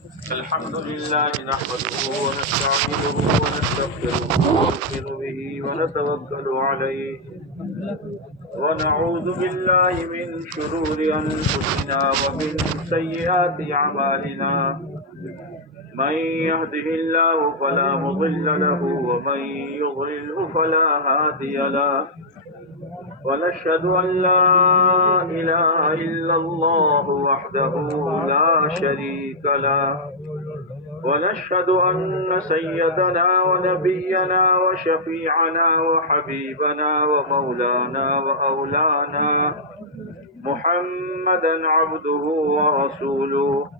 الحمد لله نحمده ونستعينه ونستغفره ونؤمن به ونتوكل عليه ونعوذ بالله من شرور أنفسنا ومن سيئات أعمالنا من يهده الله فلا مضل له ومن يضلله فلا هادي له ونشهد أن لا إله إلا الله وحده لا شريك له ونشهد أن سيدنا ونبينا وشفيعنا وحبيبنا ومولانا وأولانا محمدا عبده ورسوله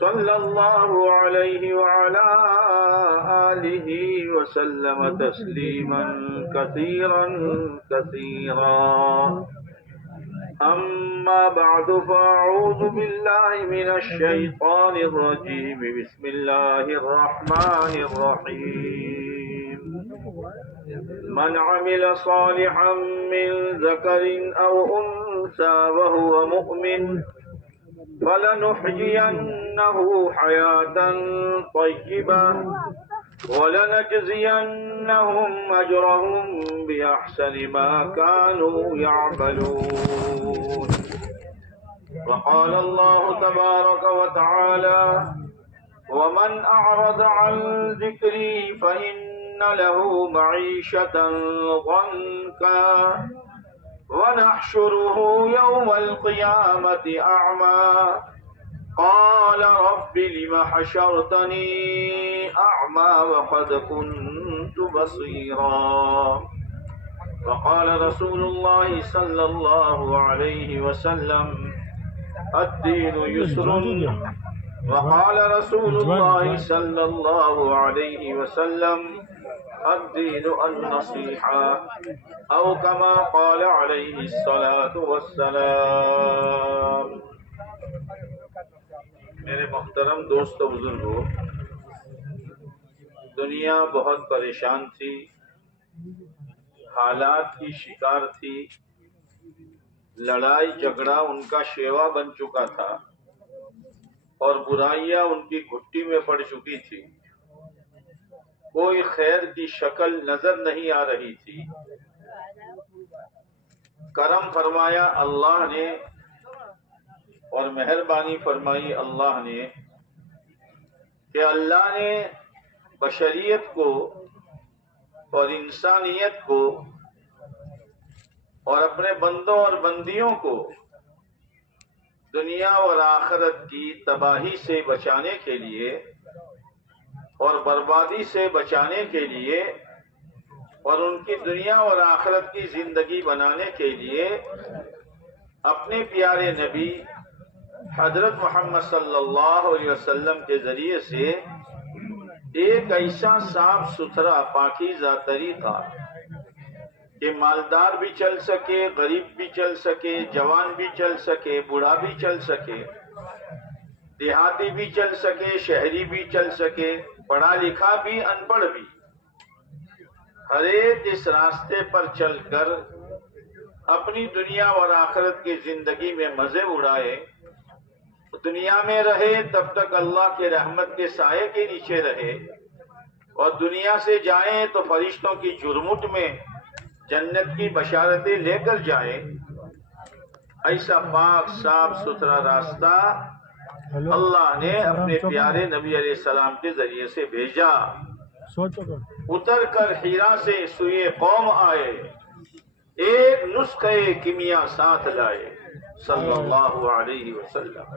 صلى الله عليه وعلى آله وسلم تسليما كثيرا كثيرا أما بعد فأعوذ بالله من الشيطان الرجيم بسم الله الرحمن الرحيم من عمل صالحا من ذكر أو أنثى وهو مؤمن فلنحيينه حياة طيبة ولنجزينهم أجرهم بأحسن ما كانوا يعملون. وقال الله تبارك وتعالى ومن أعرض عن ذكري فإن له معيشة ضنكا ونحشره يوم القيامة أعمى قال رب لم حشرتني أعمى وقد كنت بصيرا. وقال رسول الله صلى الله عليه وسلم الدين يسر. وقال رسول الله صلى الله عليه وسلم الدين النصيحة أو كما قال عليه الصلاة والسلام. میرے محترم دوست و بزرگوں، دنیا بہت پریشان تھی، حالات کی شکار تھی، لڑائی جھگڑا ان کا شیوا بن چکا تھا اور برائیاں ان کی گھٹی میں پڑ چکی تھی، کوئی خیر کی شکل نظر نہیں آ رہی تھی۔ کرم فرمایا اللہ نے اور مہربانی فرمائی اللہ نے کہ اللہ نے بشریت کو اور انسانیت کو اور اپنے بندوں اور بندیوں کو دنیا اور آخرت کی تباہی سے بچانے کے لیے اور بربادی سے بچانے کے لیے اور ان کی دنیا اور آخرت کی زندگی بنانے کے لیے اپنے پیارے نبی حضرت محمد صلی اللہ علیہ وسلم کے ذریعے سے ایک ایسا صاف ستھرا پاکیزہ طریقہ کہ مالدار بھی چل سکے، غریب بھی چل سکے، جوان بھی چل سکے، بوڑھا بھی چل سکے، دیہاتی بھی چل سکے، شہری بھی چل سکے، پڑھا لکھا بھی، ان پڑھ بھی، ہر ایک اس راستے پر چل کر اپنی دنیا اور آخرت کی زندگی میں مزے اڑائے، دنیا میں رہے تب تک اللہ کے رحمت کے سائے کے نیچے رہے، اور دنیا سے جائیں تو فرشتوں کی جرمٹ میں جنت کی بشارتیں لے کر جائیں۔ ایسا پاک صاف ستھرا راستہ اللہ نے اپنے پیارے نبی علیہ السلام کے ذریعے سے بھیجا۔ اتر کر ہیرا سے سوئے قوم آئے، ایک نسخے کیمیا ساتھ لائے صلی اللہ علیہ وسلم۔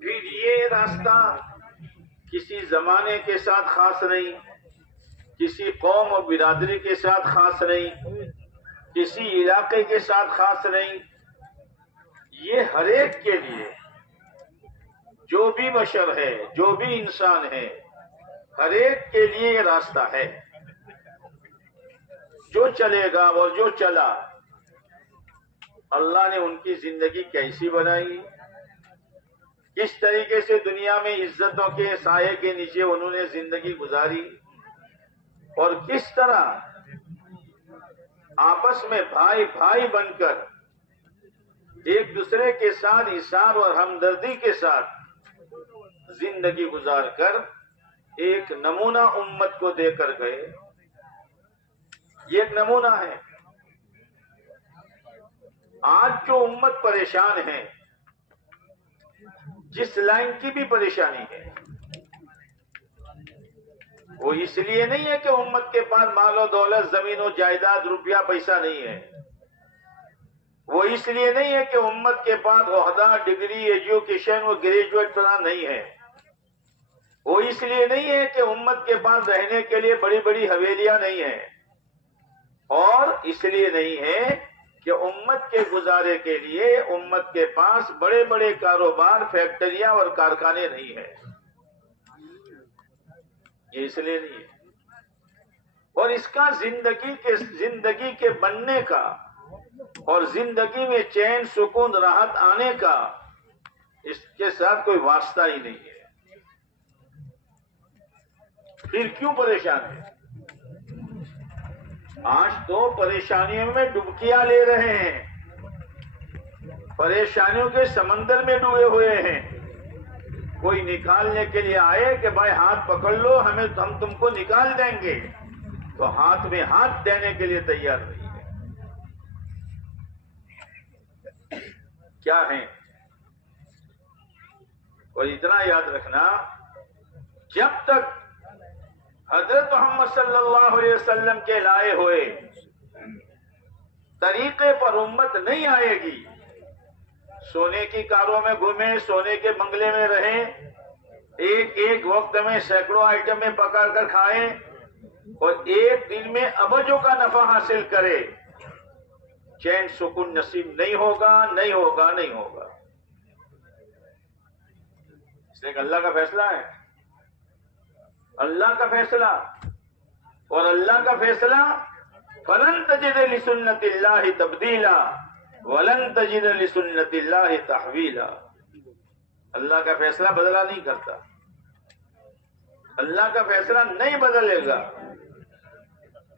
پھر یہ راستہ کسی زمانے کے ساتھ خاص نہیں، کسی قوم و برادری کے ساتھ خاص نہیں، کسی علاقے کے ساتھ خاص نہیں، یہ ہر ایک کے لیے، جو بھی بشر ہے، جو بھی انسان ہے، ہر ایک کے لیے یہ راستہ ہے۔ جو چلے گا اور جو چلا، اللہ نے ان کی زندگی کیسی بنائی، کس طریقے سے دنیا میں عزتوں کے سائے کے نیچے انہوں نے زندگی گزاری، اور کس طرح آپس میں بھائی بھائی بن کر ایک دوسرے کے ساتھ ایثار اور ہمدردی کے ساتھ زندگی گزار کر ایک نمونہ امت کو دے کر گئے. یہ ایک نمونہ ہے. آج جو امت پریشان ہے، جس لائن کی بھی پریشانی ہے، وہ اس لیے نہیں ہے کہ امت کے پاس مال و دولت، زمین و جائیداد، روپیہ پیسہ نہیں ہے. وہ اس لیے نہیں ہے کہ امت کے پاس عہدہ، ڈگری، ایجوکیشن و گریجویٹ طرح نہیں ہے. وہ اس لیے نہیں ہے کہ امت کے پاس رہنے کے لیے بڑی بڑی حویلیاں نہیں ہیں. اور اس لیے نہیں ہے کہ امت کے گزارے کے لیے امت کے پاس بڑے بڑے کاروبار، فیکٹریاں اور کارخانے نہیں ہیں. یہ اس لیے نہیں ہے. اور اس کا زندگی کے بننے کا اور زندگی میں چین، سکون، راحت آنے کا اس کے ساتھ کوئی واسطہ ہی نہیں ہے. پھر کیوں پریشان ہے؟ آج تو پریشانیوں میں ڈبکیاں لے رہے ہیں، پریشانیوں کے سمندر میں ڈوبے ہوئے ہیں. کوئی نکالنے کے لیے آئے کہ بھائی ہاتھ پکڑ لو، ہم تم کو نکال دیں گے، تو ہاتھ میں ہاتھ دینے کے لیے تیار نہیں ہے. کیا ہے؟ اور اتنا یاد رکھنا، جب تک حضرت محمد صلی اللہ علیہ وسلم کے لائے ہوئے طریقے پر امت نہیں آئے گی، سونے کی کاروں میں گھومیں، سونے کے بنگلے میں رہیں، ایک وقت میں سینکڑوں آئٹمیں پکا کر کھائیں اور ایک دن میں ابجوں کا نفع حاصل کرے، چین سکون نصیب نہیں ہوگا، نہیں ہوگا، نہیں ہوگا. اس لیے اللہ کا فیصلہ ہے، اللہ کا فیصلہ. اور اللہ کا فیصلہ فلن تجد لسنت اللہ تبدیلا ولن تجد لسنت اللہ تحویلا. اللہ کا فیصلہ بدلا نہیں کرتا، اللہ کا فیصلہ نہیں بدلے گا.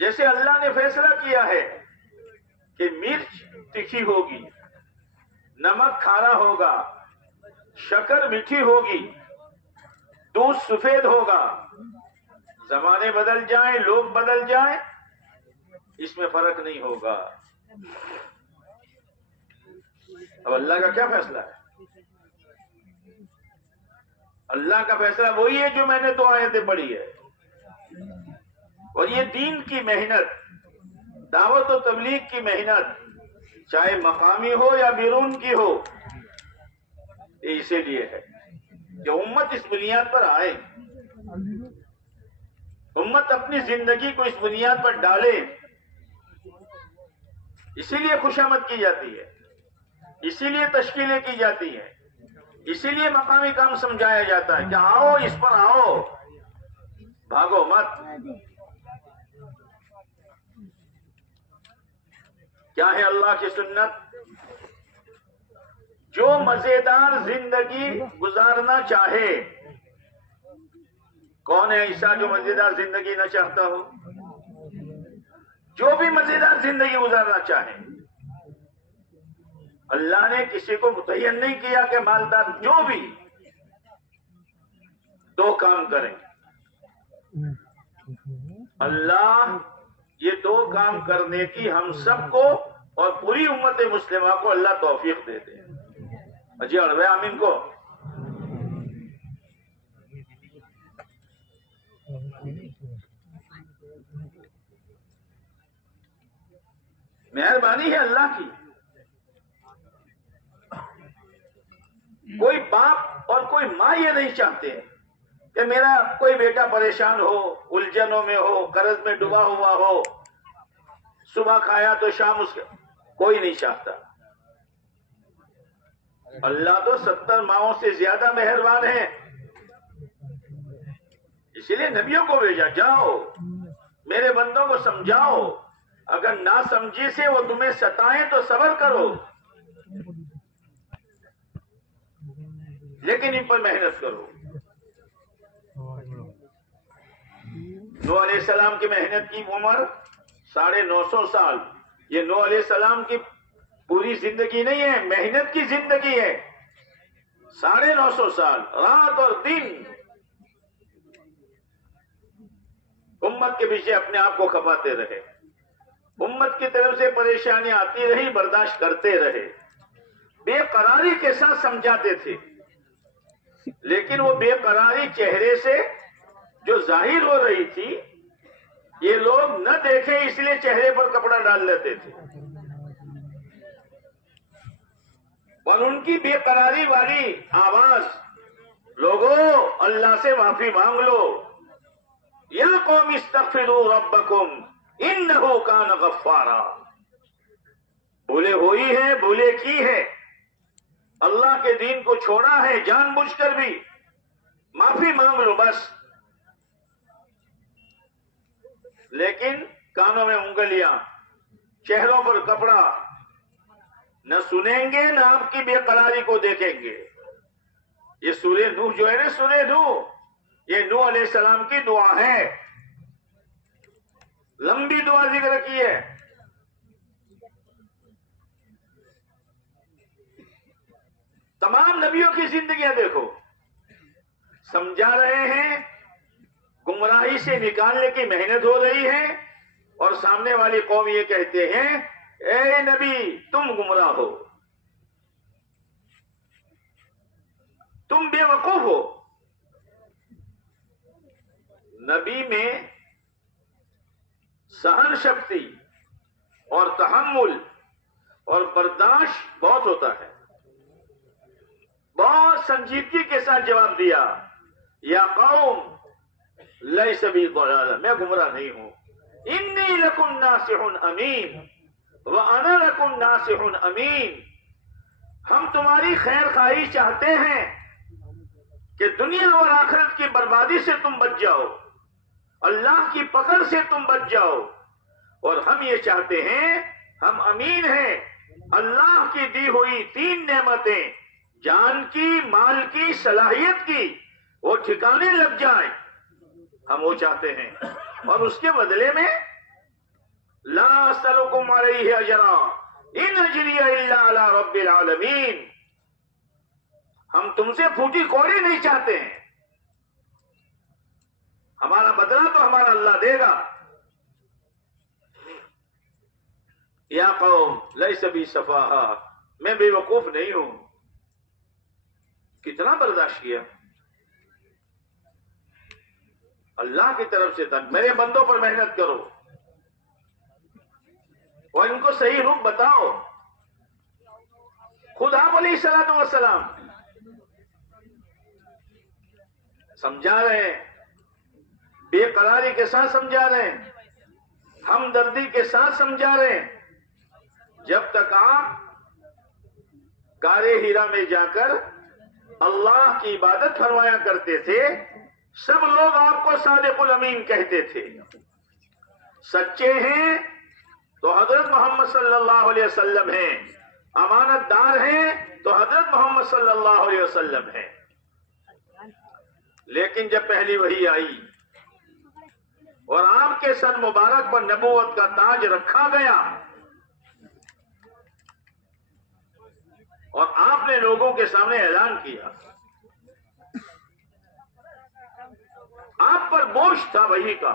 جیسے اللہ نے فیصلہ کیا ہے کہ مرچ تیکھی ہوگی، نمک کھارا ہوگا، شکر میٹھی ہوگی، دودھ سفید ہوگا. زمانے بدل جائیں، لوگ بدل جائیں، اس میں فرق نہیں ہوگا. اب اللہ کا کیا فیصلہ ہے؟ اللہ کا فیصلہ وہی ہے جو میں نے 2 آیتیں پڑھی ہے. اور یہ دین کی محنت، دعوت و تبلیغ کی محنت، چاہے مقامی ہو یا بیرون کی ہو، یہ اسی لیے ہے کہ امت اس بنیاد پر آئے، امت اپنی زندگی کو اس بنیاد پر ڈالے. اسی لیے خوشامد کی جاتی ہے، اسی لیے تشکیلیں کی جاتی ہیں، اسی لیے مقامی کام سمجھایا جاتا ہے کہ آؤ، اس پر آؤ، بھاگو مت. کیا ہے اللہ کی سنت؟ جو مزیدار زندگی گزارنا چاہے. کون ہے ایسا جو مزیدار زندگی نہ چاہتا ہو؟ جو بھی مزیدار زندگی گزارنا چاہے. اللہ نے کسی کو متعین نہیں کیا کہ مالدار، جو بھی 2 کام کریں. اللہ یہ 2 کام کرنے کی ہم سب کو اور پوری امت مسلمہ کو اللہ توفیق دے دے. اجی اڑوے آمین کو. مہربانی ہے اللہ کی. کوئی باپ اور کوئی ماں یہ نہیں چاہتے کہ میرا کوئی بیٹا پریشان ہو، الجھنوں میں ہو، قرض میں ڈوبا ہوا ہو، صبح کھایا تو شام اس کا، کوئی نہیں چاہتا. اللہ تو 70 ماؤں سے زیادہ مہربان ہے. اسی لیے نبیوں کو بھیجا، جاؤ میرے بندوں کو سمجھاؤ، اگر نہ سمجھی سے وہ تمہیں ستائیں تو صبر کرو، لیکن ان پر محنت کرو. نوح علیہ السلام کی محنت کی عمر 950 سال. یہ نوح علیہ السلام کی پوری زندگی نہیں ہے، محنت کی زندگی ہے، 950 سال رات اور دن امت کے پیچھے اپنے آپ کو کھپاتے رہے، امت کی طرف سے پریشانیاں آتی رہی، برداشت کرتے رہے، بے قراری کے ساتھ سمجھاتے تھے، لیکن وہ بے قراری چہرے سے جو ظاہر ہو رہی تھی، یہ لوگ نہ دیکھیں اس لیے چہرے پر کپڑا ڈال لیتے تھے، اور ان کی بے قراری والی آواز، لوگوں اللہ سے معافی مانگ لو، یا قوم استغفروا ربکم انہ کان غفارا، بھولے ہوئی ہے، بھولے کی ہے، اللہ کے دین کو چھوڑا ہے جان بوجھ کر بھی، معافی مانگ لو بس، لیکن کانوں میں انگلیاں، چہروں پر کپڑا، نہ سنیں گے نہ آپ کی بے قراری کو دیکھیں گے۔ یہ سورہ نوح جو ہے نا، سورہ نوح، یہ نوح علیہ السلام کی دعا ہے، لمبی دعا ذکر کی ہے۔ تمام نبیوں کی زندگیاں دیکھو، سمجھا رہے ہیں، گمراہی سے نکالنے کی محنت ہو رہی ہے، اور سامنے والی قوم یہ کہتے ہیں اے نبی تم گمراہ ہو، تم بے وقوف ہو۔ نبی میں سہن شکتی اور تحمل اور برداشت بہت ہوتا ہے، بہت سنجیدگی کے ساتھ جواب دیا، یا قوم لیس بی ضلالہ، میں گمراہ نہیں ہوں، انی لکم ناصح امین وانا لکم ناصح امین، ہم تمہاری خیر خواہی چاہتے ہیں کہ دنیا اور آخرت کی بربادی سے تم بچ جاؤ، اللہ کی پکڑ سے تم بچ جاؤ، اور ہم یہ چاہتے ہیں، ہم امین ہیں، اللہ کی دی ہوئی 3 نعمتیں، جان کی، مال کی، صلاحیت کی، وہ ٹھکانے لگ جائیں، ہم وہ چاہتے ہیں، اور اس کے بدلے میں لا اسألکم علیہ اجرا ان اجری الا علی رب العالمین، ہم تم سے پھوٹی کوڑی نہیں چاہتے ہیں، ہمارا بدلہ تو ہمارا اللہ دے گا۔ یا قوم لیس بی سفاہا، میں بے وقوف نہیں ہوں۔ کتنا برداشت کیا، اللہ کی طرف سے تھا، میرے بندوں پر محنت کرو اور ان کو صحیح روپ بتاؤ۔ خود آپ علیہ الصلوۃ والسلام سمجھا رہے ہیں، بے قراری کے ساتھ سمجھا رہے ہیں، ہمدردی کے ساتھ سمجھا رہے ہیں۔ جب تک آپ غارِ ہیرا میں جا کر اللہ کی عبادت فرمایا کرتے تھے، سب لوگ آپ کو صادق الامین کہتے تھے، سچے ہیں تو حضرت محمد صلی اللہ علیہ وسلم ہیں، امانت دار ہیں تو حضرت محمد صلی اللہ علیہ وسلم ہیں۔ لیکن جب پہلی وحی آئی اور آپ کے سر مبارک پر نبوت کا تاج رکھا گیا اور آپ نے لوگوں کے سامنے اعلان کیا، آپ پر بوجھ تھا وحی کا،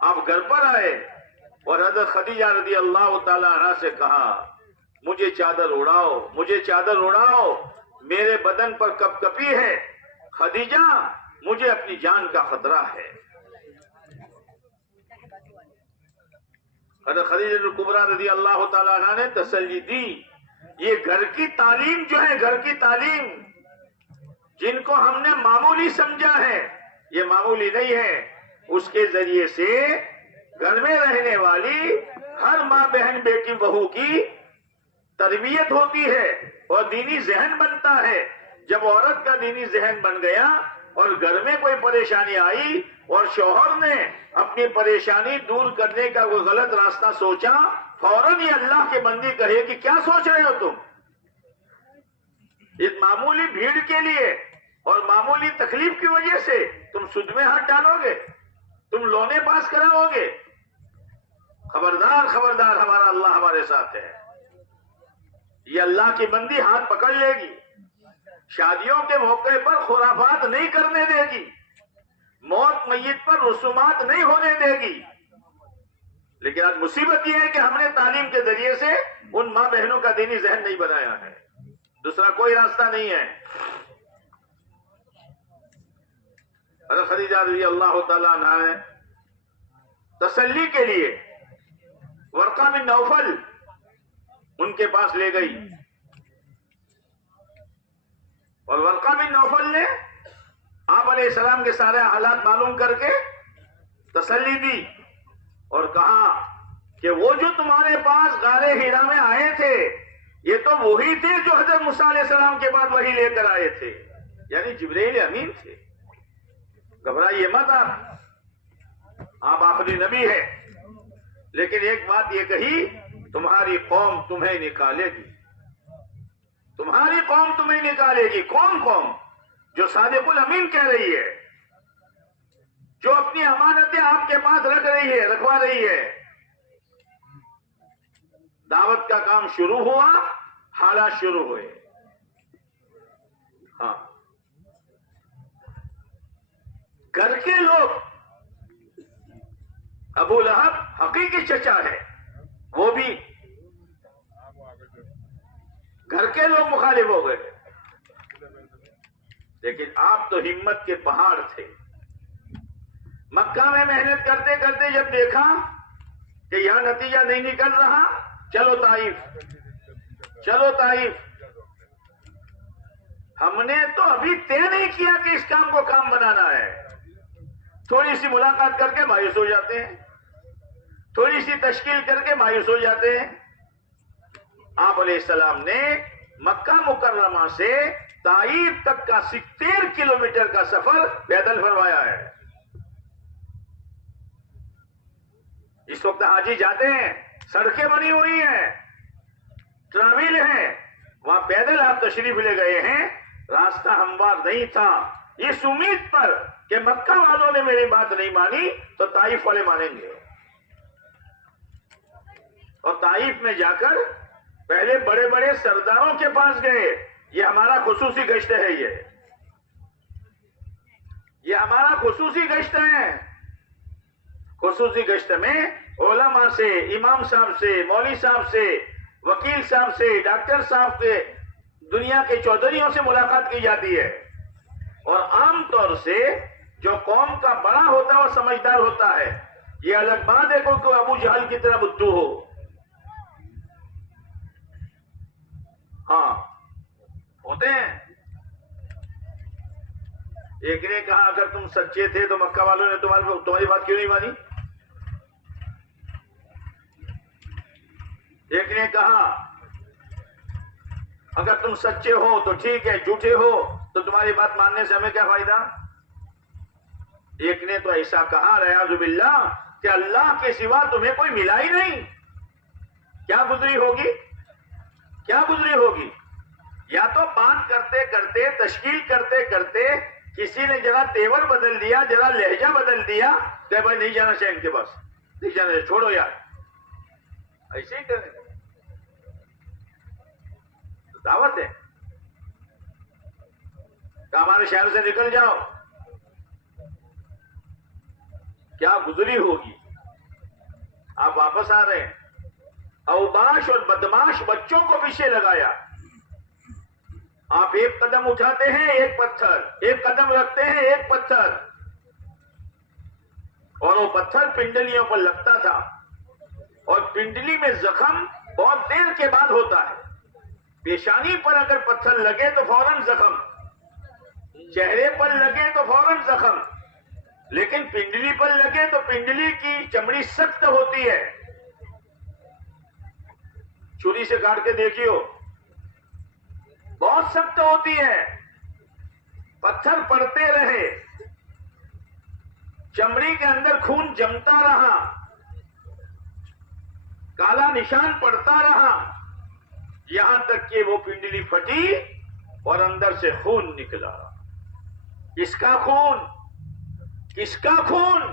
آپ گھر پر آئے اور حضرت خدیجہ رضی اللہ تعالی عنہا سے کہا مجھے چادر اڑاؤ، مجھے چادر اڑاؤ، میرے بدن پر کپ کپی ہے، خدیجہ مجھے اپنی جان کا خطرہ ہے۔ حضرت خدیجہ کبریٰ رضی اللہ تعالی عنہا نے تسلی دی، یہ گھر کی تعلیم جو ہے، گھر کی تعلیم جن کو ہم نے معمولی سمجھا ہے، یہ معمولی نہیں ہے، اس کے ذریعے سے گھر میں رہنے والی ہر ماں بہن بیٹی بہو کی تربیت ہوتی ہے اور دینی ذہن بنتا ہے۔ جب عورت کا دینی ذہن بن گیا اور گھر میں کوئی پریشانی آئی اور شوہر نے اپنی پریشانی دور کرنے کا کوئی غلط راستہ سوچا، فوراً یہ اللہ کے بندی کہے کہ کیا سوچ رہے ہو تم؟ اس معمولی بھیڑ کے لیے اور معمولی تکلیف کی وجہ سے تم سود میں ہاتھ ڈالو گے، تم لونے پاس کراؤ گے؟ خبردار خبردار، ہمارا اللہ ہمارے ساتھ ہے۔ یہ اللہ کی بندی ہاتھ پکڑ لے گی، شادیوں کے موقع پر خرافات نہیں کرنے دے گی، موت میت پر رسومات نہیں ہونے دے گی۔ لیکن آج مصیبت یہ ہے کہ ہم نے تعلیم کے ذریعے سے ان ماں بہنوں کا دینی ذہن نہیں بنایا ہے، دوسرا کوئی راستہ نہیں ہے۔ حضرت خدیجہ رضی اللہ تعالیٰ عنہا نے تسلی کے لیے ورقہ بن نوفل ان کے پاس لے گئی، اور ورقہ بن نوفل نے آپ علیہ السلام کے سارے حالات معلوم کر کے تسلی دی اور کہا کہ وہ جو تمہارے پاس غار ہیرا میں آئے تھے یہ تو وہی تھے جو حضرت موسیٰ علیہ السلام کے بعد وہی لے کر آئے تھے، یعنی جبرائیل امین تھے۔ گھبرائیے مت، آپ آخری نبی ہے، لیکن ایک بات یہ کہی، تمہاری قوم تمہیں نکالے گی، تمہاری قوم تمہیں نکالے گی۔ کون قوم؟ جو صادق الامین کہہ رہی ہے، جو اپنی امانتیں آپ کے پاس رکھ رہی ہے، رکھوا رہی ہے۔ دعوت کا کام شروع ہوا، حالات شروع ہوئے۔ ہاں، گھر کے لوگ، ابو لہب حقیقی چچا ہے، وہ بھی گھر کے لوگ مخالف ہو گئے، لیکن آپ تو ہمت کے پہاڑ تھے۔ مکہ میں محنت کرتے کرتے جب دیکھا کہ یہاں نتیجہ نہیں نکل رہا، چلو طائف، چلو طائف۔ ہم نے تو ابھی طے نہیں کیا کہ اس کام کو کام بنانا ہے، تھوڑی سی ملاقات کر کے مایوس ہو جاتے ہیں، تھوڑی سی تشکیل کر کے مایوس ہو جاتے ہیں۔ آپ علیہ السلام نے مکہ مکرمہ سے طائف تک کا 70 کلومیٹر کا سفر پیدل فرمایا ہے۔ اس وقت حاجی جاتے ہیں، سڑکیں بنی ہوئی ہیں، ٹراویل ہیں، وہاں پیدل آپ تشریف لے گئے ہیں، راستہ ہموار نہیں تھا، اس امید پر کہ مکہ والوں نے میری بات نہیں مانی تو طائف والے مانیں گے۔ اور طائف میں جا کر پہلے بڑے بڑے سرداروں کے پاس گئے، یہ ہمارا خصوصی گشت ہے، یہ ہمارا خصوصی گشت ہے۔ خصوصی گشت میں علماء سے، امام صاحب سے، مولوی صاحب سے، وکیل صاحب سے، ڈاکٹر صاحب کے، دنیا کے چودھریوں سے ملاقات کی جاتی ہے۔ اور عام طور سے جو قوم کا بڑا ہوتا ہے وہ سمجھدار ہوتا ہے، یہ الگ بات ہے کہ ابو جہل کی طرح بدھو ہو۔ ہاں ہوتے ہیں۔ ایک نے کہا اگر تم سچے تھے تو مکہ والوں نے تمہاری بات کیوں نہیں مانی؟ ایک نے کہا اگر تم سچے ہو تو ٹھیک ہے، جھوٹے ہو تو تمہاری بات ماننے سے ہمیں کیا فائدہ؟ ایک نے تو ایسا کہا رعاذ باللہ کہ اللہ کے سوا تمہیں کوئی ملا ہی نہیں۔ کیا گزری ہوگی؟ کیا گزری ہوگی؟ یا تو بات کرتے کرتے، تشکیل کرتے کرتے کسی نے ذرا تیور بدل دیا، ذرا لہجہ بدل دیا کہ بھائی نہیں جانا چاہیے ان کے پاس، نہیں جانا چاہیے، چھوڑو یار، ایسے ہی کریں۔ دعوت ہے کہ ہمارے شہر سے نکل جاؤ، کیا گزری ہوگی؟ آپ واپس آ رہے ہیں، اوباش اور بدماش بچوں کو پیچھے لگایا، آپ ایک قدم اٹھاتے ہیں ایک پتھر، ایک قدم رکھتے ہیں ایک پتھر، اور وہ پتھر پنڈلیوں پر لگتا تھا، اور پنڈلی میں زخم بہت دیر کے بعد ہوتا ہے۔ پیشانی پر اگر پتھر لگے تو فوراً زخم، چہرے پر لگے تو فوراً زخم، لیکن پنڈلی پر لگے تو پنڈلی کی چمڑی سخت ہوتی ہے۔ چھری سے کاٹ کے دیکھیو، بہت سخت ہوتی ہے۔ پتھر پڑتے رہے، چمڑی کے اندر خون جمتا رہا، کالا نشان پڑتا رہا، یہاں تک کہ وہ پنڈلی پھٹی اور اندر سے خون نکلا۔ کس کا خون؟ کس کا خون؟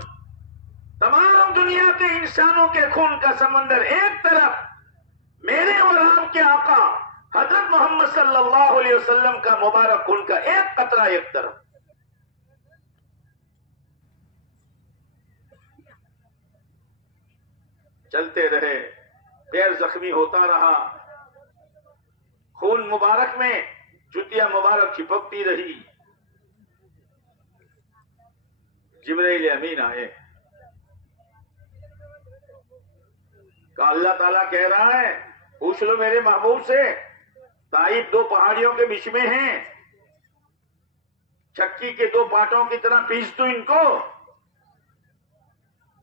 تمام دنیا کے انسانوں کے خون کا سمندر ایک طرف، میرے اور آپ کے آقا حضرت محمد صلی اللہ علیہ وسلم کا مبارک خون کا ایک قطرہ ایک طرف. چلتے رہے، پیر زخمی ہوتا رہا، خون مبارک میں جوتیاں مبارک چپکتی رہی. جبرائیل امین آئے، کہ اللہ تعالیٰ کہہ رہا ہے پوچھ لو میرے محبوب سے، طائف 2 پہاڑیوں کے بیچ میں ہیں، چکی کے 2 پاٹوں کی طرح پیس دوں ان کو.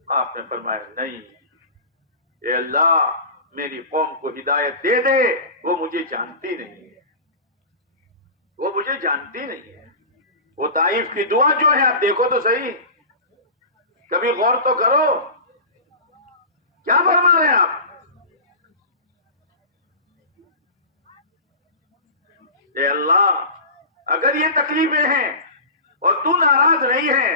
آپ نے فرمایا نہیں، اے اللہ میری قوم کو ہدایت دے دے، وہ مجھے جانتی نہیں ہے، وہ مجھے جانتی نہیں ہے. وہ طائف کی دعا جو ہے آپ دیکھو تو صحیح، کبھی غور تو کرو، کیا فرما رہے ہیں آپ؟ اے اللہ اگر یہ تکلیفیں ہیں اور تو ناراض نہیں ہے،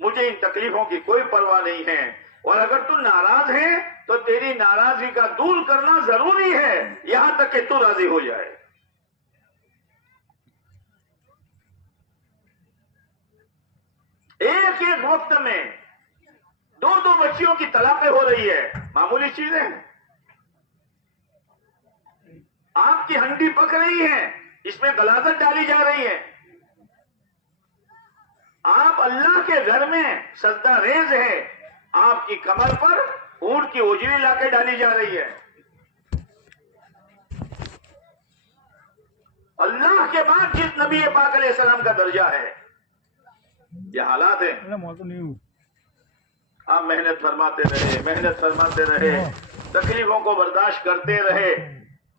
مجھے ان تکلیفوں کی کوئی پرواہ نہیں ہے، اور اگر تو ناراض ہے تو تیری ناراضی کا دور کرنا ضروری ہے یہاں تک کہ تو راضی ہو جائے. ایک ایک وقت میں 2 بچیوں کی طلاقیں ہو رہی ہے، معمولی چیزیں ہیں. آپ کی ہنڈی پک رہی ہے، اس میں غلاظت ڈالی جا رہی ہے. آپ اللہ کے گھر میں سجدہ ریز ہے، آپ کی کمر پر اونٹ کی اجری لا کے ڈالی جا رہی ہے. اللہ کے بعد جس نبی پاک علیہ السلام کا درجہ ہے، یہ حالات ہیں. آپ محنت فرماتے رہے، محنت فرماتے رہے، تکلیفوں کو برداشت کرتے رہے.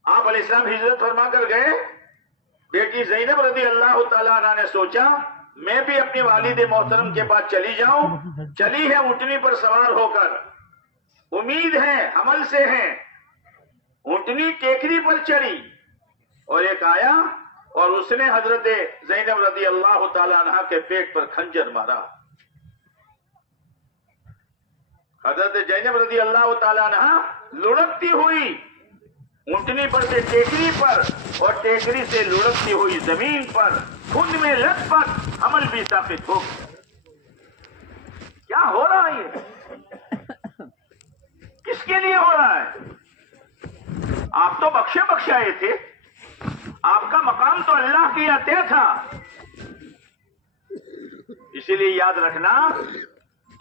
آپ علیہ السلام ہجرت فرما کر گئے. بیٹی زینب رضی اللہ تعالیٰ عنہ نے سوچا میں بھی اپنی والد محترم کے پاس چلی جاؤں. چلی ہے اونٹنی پر سوار ہو کر، امید ہے حمل سے ہے. اونٹنی ٹیکری پر چڑھی اور ایک آیا اور اس نے حضرت زینب رضی اللہ تعالیٰ عنہ کے پیٹ پر خنجر مارا. حضرت زینب رضی اللہ تعالیٰ عنہ لڑکتی ہوئی اونٹنی پر سے ٹیکری پر اور ٹیکری سے لڑکتی ہوئی زمین پر خون میں لت پت حمل بھی ثابت ہو گیا. کیا ہو رہا ہے یہ؟ کس کے لیے ہو رہا ہے؟ آپ تو بخشے آئے تھے، آپ کا مقام تو اللہ کی عطیہ تھا. اسی لیے یاد رکھنا،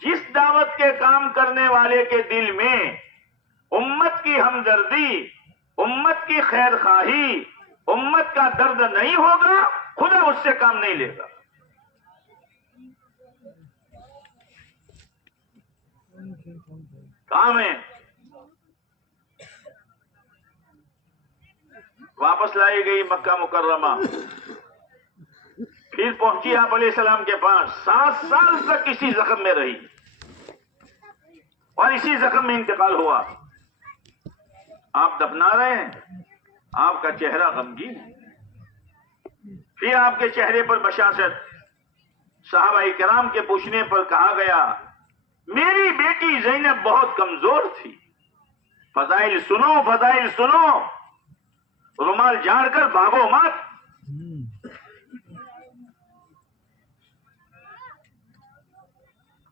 جس دعوت کے کام کرنے والے کے دل میں امت کی ہمدردی، امت کی خیر خواہی، امت کا درد نہیں ہوگا، خدا اس سے کام نہیں لے گا. کام ہے واپس لائی گئی مکہ مکرمہ، پھر پہنچی آپ علیہ السلام کے پاس. 7 سال تک اسی زخم میں رہی اور اسی زخم میں انتقال ہوا. آپ دفنا رہے ہیں، آپ کا چہرہ غمگین ہے. پھر آپ کے چہرے پر بشاشت. صحابہ کرام کے پوچھنے پر کہا گیا میری بیٹی زینب بہت کمزور تھی. فضائل سنو، فضائل سنو، رومال جھاڑ کر بھاگو مت.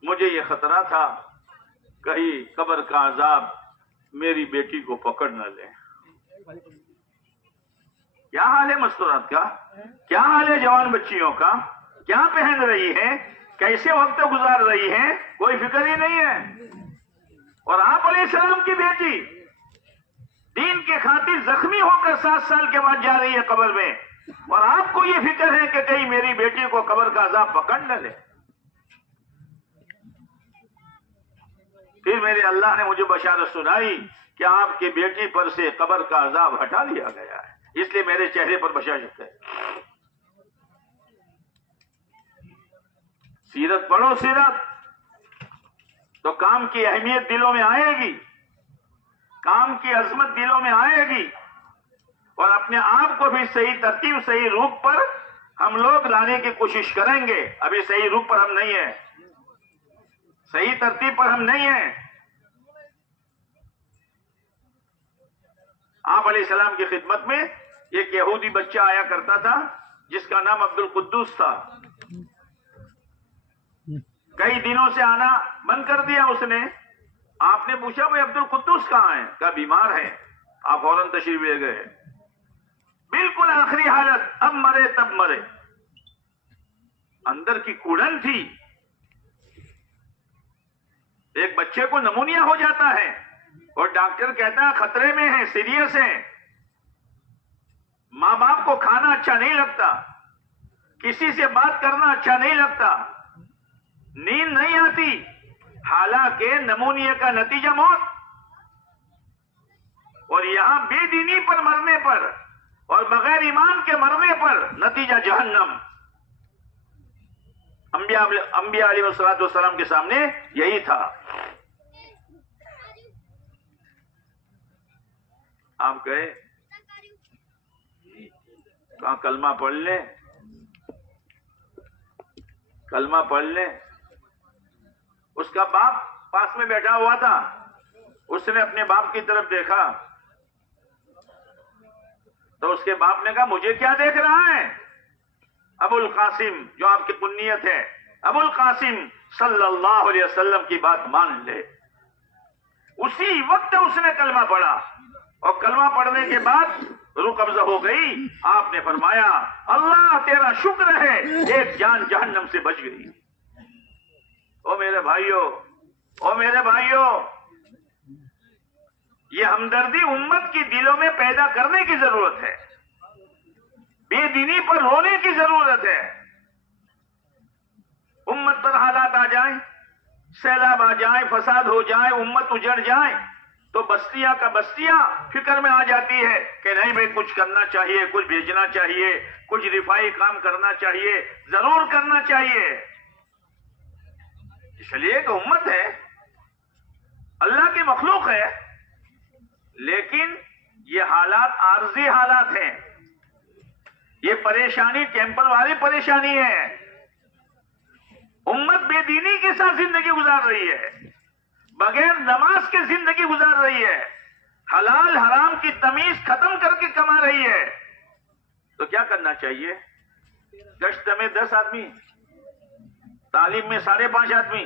مجھے یہ خطرہ تھا کہیں قبر کا عذاب میری بیٹی کو پکڑ نہ لے. کیا حال ہے مستورات کا، کیا حال ہے جوان بچیوں کا، کیا پہن رہی ہے، کیسے وقت گزار رہی ہے، کوئی فکر ہی نہیں ہے. اور آپ علیہ السلام کی بیٹی دین کی خاطر زخمی ہو کر 7 سال کے بعد جا رہی ہے قبر میں، اور آپ کو یہ فکر ہے کہ کہیں میری بیٹی کو قبر کا عذاب پکڑ نہ لے. پھر میرے اللہ نے مجھے بشارت سنائی کہ آپ کی بیٹی پر سے قبر کا عذاب ہٹا لیا گیا ہے، اس لیے میرے چہرے پر بشاشت ہے. سیرت پڑھو، سیرت تو کام کی اہمیت دلوں میں آئے گی، کام کی عظمت دلوں میں آئے گی، اور اپنے آپ کو بھی صحیح ترتیب، صحیح روپ پر ہم لوگ لانے کی کوشش کریں گے. ابھی صحیح روپ پر ہم نہیں ہیں، صحیح ترتیب پر ہم نہیں ہیں. آپ علیہ السلام کی خدمت میں ایک یہودی بچہ آیا کرتا تھا جس کا نام عبد القدوس تھا. کئی دنوں سے آنا بند کر دیا اس نے. آپ نے پوچھا بھائی عبد القدوس کہاں ہے؟ کہا بیمار ہے. آپ فوراً تشریف لے گئے. بالکل آخری حالت، اب مرے تب مرے. اندر کی کوڑن تھی. ایک بچے کو نمونیا ہو جاتا ہے اور ڈاکٹر کہتا ہے خطرے میں ہے، سیریس ہے. ماں باپ کو کھانا اچھا نہیں لگتا، کسی سے بات کرنا اچھا نہیں لگتا، نیند نہیں آتی، حالانکہ نمونیا کا نتیجہ موت. اور یہاں بے دینی پر مرنے پر اور بغیر ایمان کے مرنے پر نتیجہ جہنم. انبیاء علیہ السلام کے سامنے یہی تھا. آپ کہے کہاں کلمہ پڑھ لیں، کلمہ پڑھ لیں. اس کا باپ پاس میں بیٹھا ہوا تھا. اس نے اپنے باپ کی طرف دیکھا تو اس کے باپ نے کہا مجھے کیا دیکھ رہا ہے؟ ابو القاسم، جو آپ کی کنیت ہے، ابو القاسم صلی اللہ علیہ وسلم کی بات مان لے. اسی وقت اس نے کلمہ پڑھا اور کلمہ پڑھنے کے بعد روح قبضہ ہو گئی. آپ نے فرمایا اللہ تیرا شکر ہے ایک جان جہنم سے بچ گئی. او میرے بھائیو، او میرے بھائیو، یہ ہمدردی امت کی دلوں میں پیدا کرنے کی ضرورت ہے. بے دینی پر رونے کی ضرورت ہے. امت پر حالات آ جائیں، سیلاب آ جائیں، فساد ہو جائے، امت اجڑ جائے تو بستیاں کا بستیاں فکر میں آ جاتی ہے کہ نہیں بھائی کچھ کرنا چاہیے، کچھ بھیجنا چاہیے، کچھ رفائی کام کرنا چاہیے، ضرور کرنا چاہیے. اس لیے کہ امت ہے، اللہ کی مخلوق ہے، لیکن یہ حالات عارضی حالات ہیں. یہ پریشانی ٹیمپر والی پریشانی ہے. امت بے دینی کے ساتھ زندگی گزار رہی ہے، بغیر نماز کے زندگی گزار رہی ہے، حلال حرام کی تمیز ختم کر کے کما رہی ہے. تو کیا کرنا چاہیے؟ گشت میں 10 آدمی، تعلیم میں 5.5 آدمی،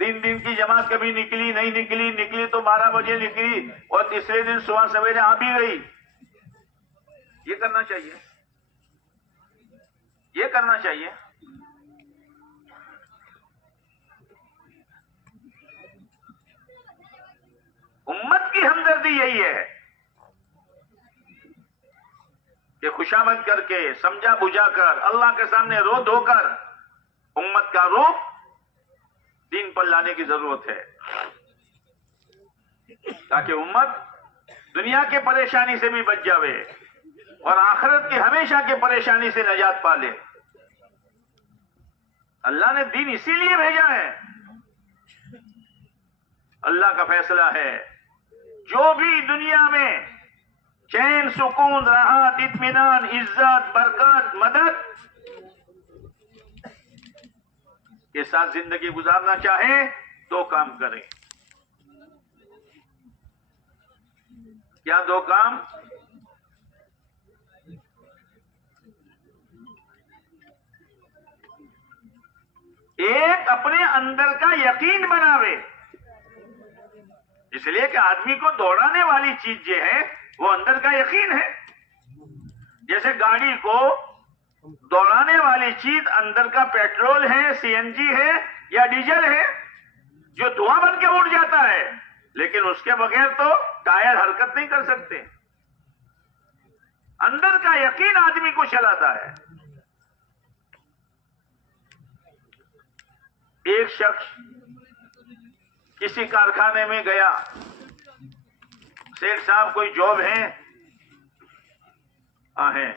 3 دن کی جماعت کبھی نکلی نہیں نکلی، نکلی تو 12 بجے نکلی اور تیسرے دن صبح سویرے آ بھی گئی. یہ کرنا چاہیے، یہ کرنا چاہیے. امت کی ہمدردی یہی ہے کہ خوشامد کر کے، سمجھا بجھا کر، اللہ کے سامنے رو دھو کر امت کا روح دین پر لانے کی ضرورت ہے، تاکہ امت دنیا کے پریشانی سے بھی بچ جاوے اور آخرت کی ہمیشہ کی پریشانی سے نجات پا لے. اللہ نے دین اسی لیے بھیجا ہے. اللہ کا فیصلہ ہے جو بھی دنیا میں چین، سکون، راحت، اطمینان، عزت، برکت، مدد کے ساتھ زندگی گزارنا چاہے تو کام کریں. کیا 2 کام؟ ایک اپنے اندر کا یقین بناوے. اس لیے کہ آدمی کو دوڑانے والی چیز جو ہے وہ اندر کا یقین ہے. جیسے گاڑی کو دوڑانے والی چیز اندر کا پیٹرول ہے، CNG ہے یا ڈیزل ہے، جو دھواں بن کے اڑ جاتا ہے، لیکن اس کے بغیر تو ٹائر حرکت نہیں کر سکتے. اندر کا یقین آدمی کو چلاتا ہے. ایک شخص کسی کارخانے میں گیا، سیٹھ صاحب کوئی جاب ہے؟ ہیں.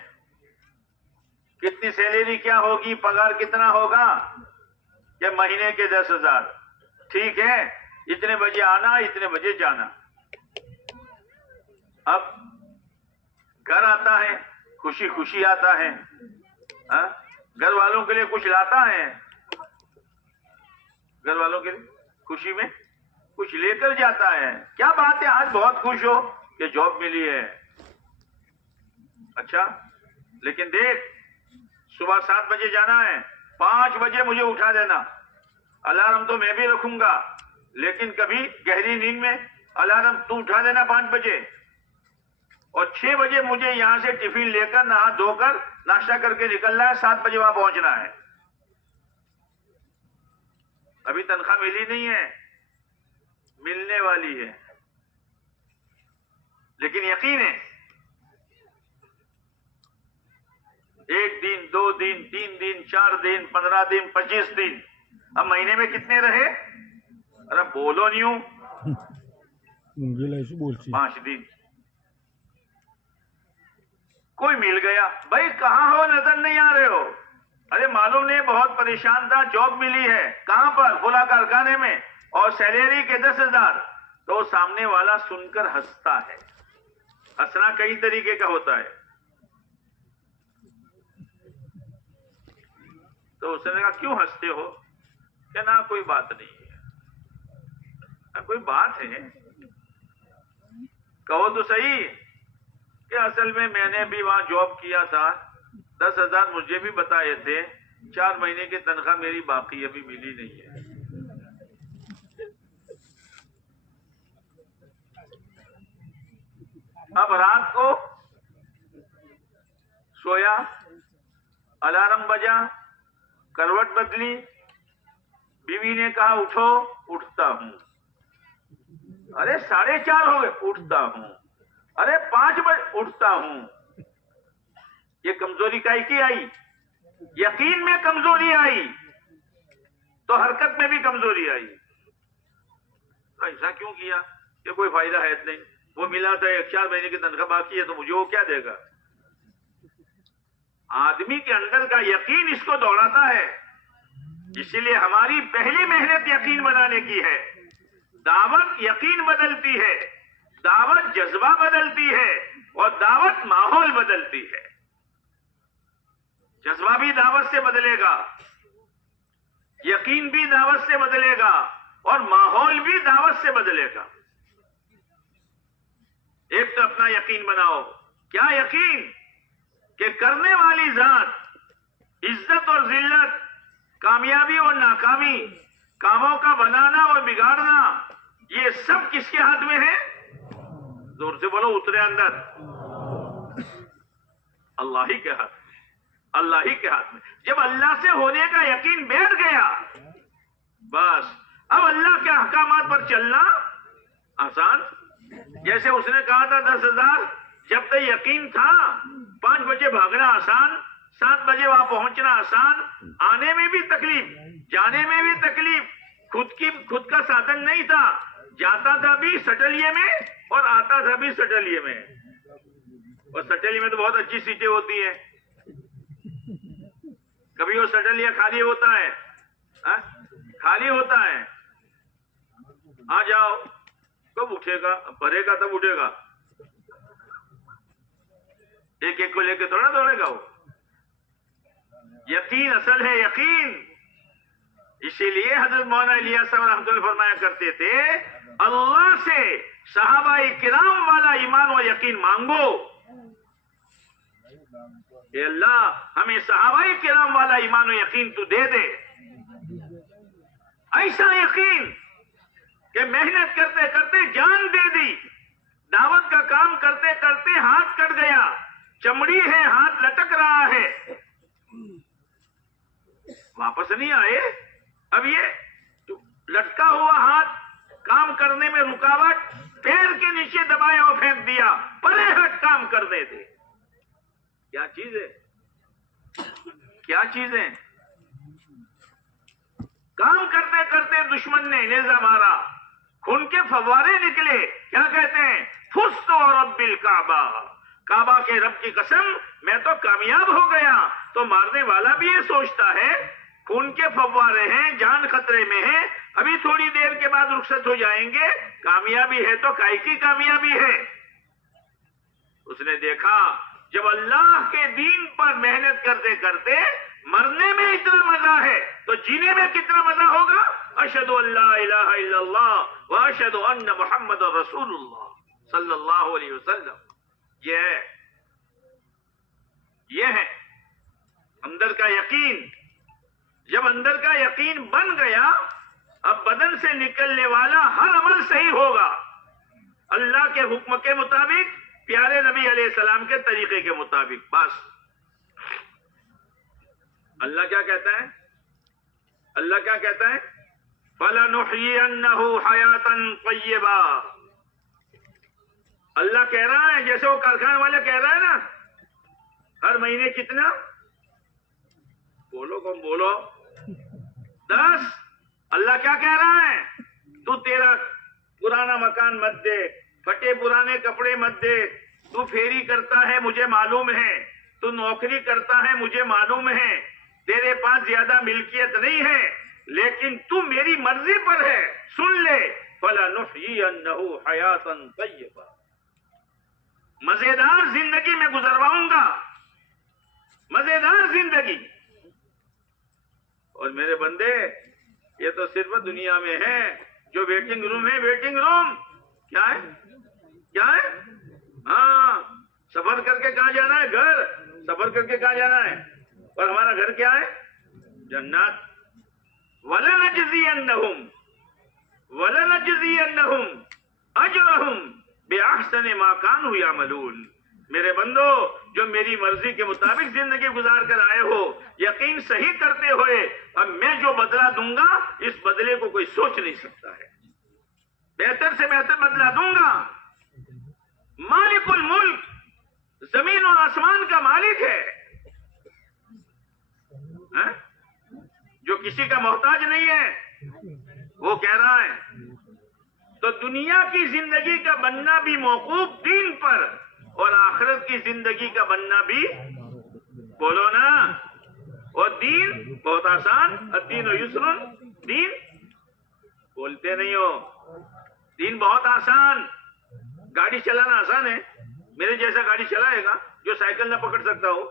کتنی سیلری کیا ہوگی، پگار کتنا ہوگا؟ کہ مہینے کے 10,000. ٹھیک ہے، اتنے بجے آنا، اتنے بجے جانا. اب گھر آتا ہے، خوشی خوشی آتا ہے، گھر والوں کے لیے کچھ لاتا ہے، گھر والوں کے لیے خوشی میں کچھ لے کر جاتا ہے. کیا بات ہے، آج بہت خوش ہو کہ جاب ملی ہے. اچھا لیکن دیکھ صبح 7 بجے جانا ہے، 5 بجے مجھے اٹھا دینا، الارم تو میں بھی رکھوں گا، لیکن کبھی گہری نیند میں الارم تو اٹھا دینا 5 بجے، اور 6 بجے مجھے یہاں سے ٹفن لے کر نہا دھو کر ناشتہ کر کے نکلنا ہے، 7 بجے وہاں پہنچنا ہے۔ ابھی تنخواہ ملی نہیں ہے، ملنے والی ہے، لیکن یقین ہے 1 دن 2 دن 3 دن 4 دن 15 دن 25 دن، اب مہینے میں کتنے رہے؟ ارے بولو نہیں ہوں، 5 دن۔ کوئی مل گیا، بھائی کہاں ہو، نظر نہیں آ رہے ہو؟ ارے معلوم نہیں، بہت پریشان تھا، جاب ملی ہے، کہاں پر؟ فلاں کارخانے میں، اور سیلری کے 10,000۔ تو سامنے والا سن کر ہنستا ہے۔ ہنسنا کئی طریقے کا ہوتا ہے۔ تو اس نے کہا کیوں ہنستے ہو؟ کہ نہ کوئی بات نہیں ہے۔ کوئی بات ہے؟ کہو تو صحیح کہ اصل میں نے بھی وہاں جاب کیا تھا، 10,000 مجھے بھی بتائے تھے، 4 مہینے کی تنخواہ میری باقی ابھی ملی نہیں ہے۔ اب رات کو سویا، الارم بجا، کروٹ بدلی، بیوی نے کہا اٹھو، اٹھتا ہوں۔ ارے 4:30 ہو گئے، اٹھتا ہوں۔ ارے 5 بجے، اٹھتا ہوں۔ یہ کمزوری کائی کی آئی؟ یقین میں کمزوری آئی تو حرکت میں بھی کمزوری آئی۔ ایسا کیوں کیا؟ کہ کوئی فائدہ ہے نہیں، وہ ملا تھا 4 مہینے کی تنخواہ باقی ہے تو مجھے وہ کیا دے گا؟ آدمی کے اندر کا یقین اس کو دوڑاتا ہے۔ اسی لیے ہماری پہلی محنت یقین بنانے کی ہے۔ دعوت یقین بدلتی ہے، دعوت جذبہ بدلتی ہے، اور دعوت ماحول بدلتی ہے۔ جذبہ بھی دعوت سے بدلے گا، یقین بھی دعوت سے بدلے گا، اور ماحول بھی دعوت سے بدلے گا۔ ایک تو اپنا یقین بناؤ۔ کیا یقین؟ کہ کرنے والی ذات، عزت اور ذلت، کامیابی اور ناکامی، کاموں کا بنانا اور بگاڑنا، یہ سب کس کے ہاتھ میں ہے؟ زور سے بولو، اترے اندر۔ اللہ ہی کے ہاتھ میں، اللہ ہی کے ہاتھ میں۔ جب اللہ سے ہونے کا یقین بیٹھ گیا، بس اب اللہ کے احکامات پر چلنا آسان۔ جیسے اس نے کہا تھا 10,000، جب تک یقین تھا 5 بجے بھاگنا آسان، 7 بجے وہاں پہنچنا آسان، آنے میں بھی تکلیف، جانے میں بھی تکلیف، خود کا سادھن نہیں تھا، جاتا تھا بھی سٹلیے میں اور آتا تھا بھی سٹلیے میں، اور سٹلیے میں تو بہت اچھی سیٹیں ہوتی ہیں، کبھی وہ سٹلیہ خالی ہوتا ہے، خالی ہوتا ہے، آ جاؤ، کب اٹھے گا؟ بھرے گا تب اٹھے گا، ایک ایک کو لے کے تھوڑا دوڑے گا وہ۔ یقین اصل ہے، یقین۔ اسی لیے حضرت مولانا الیاس صاحب رحمۃ اللہ فرمایا کرتے تھے، اللہ سے صحابہ کرام والا ایمان و یقین مانگو کہ اللہ ہمیں صحابہ کرام والا ایمان و یقین تو دے دے۔ ایسا یقین کہ محنت کرتے کرتے جان دے دی، دعوت کا کام کرتے کرتے ہاتھ کٹ گیا، چمڑی ہے، ہاتھ لٹک رہا ہے، واپس نہیں آئے۔ اب یہ لٹکا ہوا ہاتھ کام کرنے میں رکاوٹ، پیر کے نیچے دبایا اور پھینک دیا، پرے ہٹ کام کرنے دے۔ کیا چیز ہے؟ کیا چیزیں؟ کام کرتے کرتے دشمن نے نیزہ مارا، خون کے فوارے نکلے، کیا کہتے ہیں؟ فزت ورب الکعبہ، کعبہ کے رب کی قسم میں تو کامیاب ہو گیا۔ تو مارنے والا بھی یہ سوچتا ہے خون کے فوارے ہیں، جان خطرے میں ہے، ابھی تھوڑی دیر کے بعد رخصت ہو جائیں گے، کامیابی ہے تو کائی کی کامیابی ہے۔ اس نے دیکھا جب اللہ کے دین پر محنت کرتے کرتے مرنے میں اتنا مزہ ہے تو جینے میں کتنا مزہ ہوگا؟ اشہد ان لا الہ الا اللہ واشہد ان محمد رسول اللہ صلی اللہ علیہ وسلم۔ یہ ہے یہ ہے اندر کا یقین. جب اندر کا یقین بن گیا اب بدن سے نکلنے والا ہر عمل صحیح ہوگا اللہ کے حکم کے مطابق, پیارے نبی علیہ السلام کے طریقے کے مطابق. بس اللہ کیا کہتا ہے؟ اللہ کیا کہتا ہے؟ فَلَنُحْيِيَنَّهُ حَيَاةً طَيِّبَةً. اللہ کہہ رہا ہے, جیسے وہ کارخانے والے کہہ رہا ہے نا, ہر مہینے کتنا بولو, کم بولو, 10. اللہ کیا کہہ رہا ہے؟ تو تیرا پرانا مکان مت دے, پھٹے پرانے کپڑے مت دے, تو پھیری کرتا ہے مجھے معلوم ہے, تو نوکری کرتا ہے مجھے معلوم ہے, تیرے پاس زیادہ ملکیت نہیں ہے, لیکن تو میری مرضی پر ہے, سن لے. فَلَنُحْيِيَنَّهُ حَيَاةً طَيِّبَةً. مزیدار زندگی میں گزرواؤں گا, مزیدار زندگی. اور میرے بندے یہ تو صرف دنیا میں ہے. جو ویٹنگ روم ہے, ویٹنگ روم کیا ہے؟ کیا ہے؟ ہاں, سفر کر کے کہاں جانا ہے؟ گھر. سفر کر کے کہاں جانا ہے؟ اور ہمارا گھر کیا ہے؟ جنت. وَلَنَجْزِيَنَّهُمْ أَجْرَهُمْ بِأَحْسَنِ مَا كَانُوا يَعْمَلُونَ. میرے بندو, جو میری مرضی کے مطابق زندگی گزار کر آئے ہو, یقین صحیح کرتے ہوئے, اب میں جو بدلہ دوں گا اس بدلے کو کوئی سوچ نہیں سکتا ہے. بہتر سے بہتر بدلہ دوں گا. مالک الملک, زمین اور آسمان کا مالک ہے, جو کسی کا محتاج نہیں ہے. وہ کہہ رہا ہے تو دنیا کی زندگی کا بننا بھی موقوف دین پر, اور آخرت کی زندگی کا بننا بھی, بولو نا. اور دین بہت آسان, الدین یسر, دین بولتے نہیں ہو, دین بہت آسان. گاڑی چلانا آسان ہے. میرے جیسا گاڑی چلائے گا, جو سائیکل نہ پکڑ سکتا ہو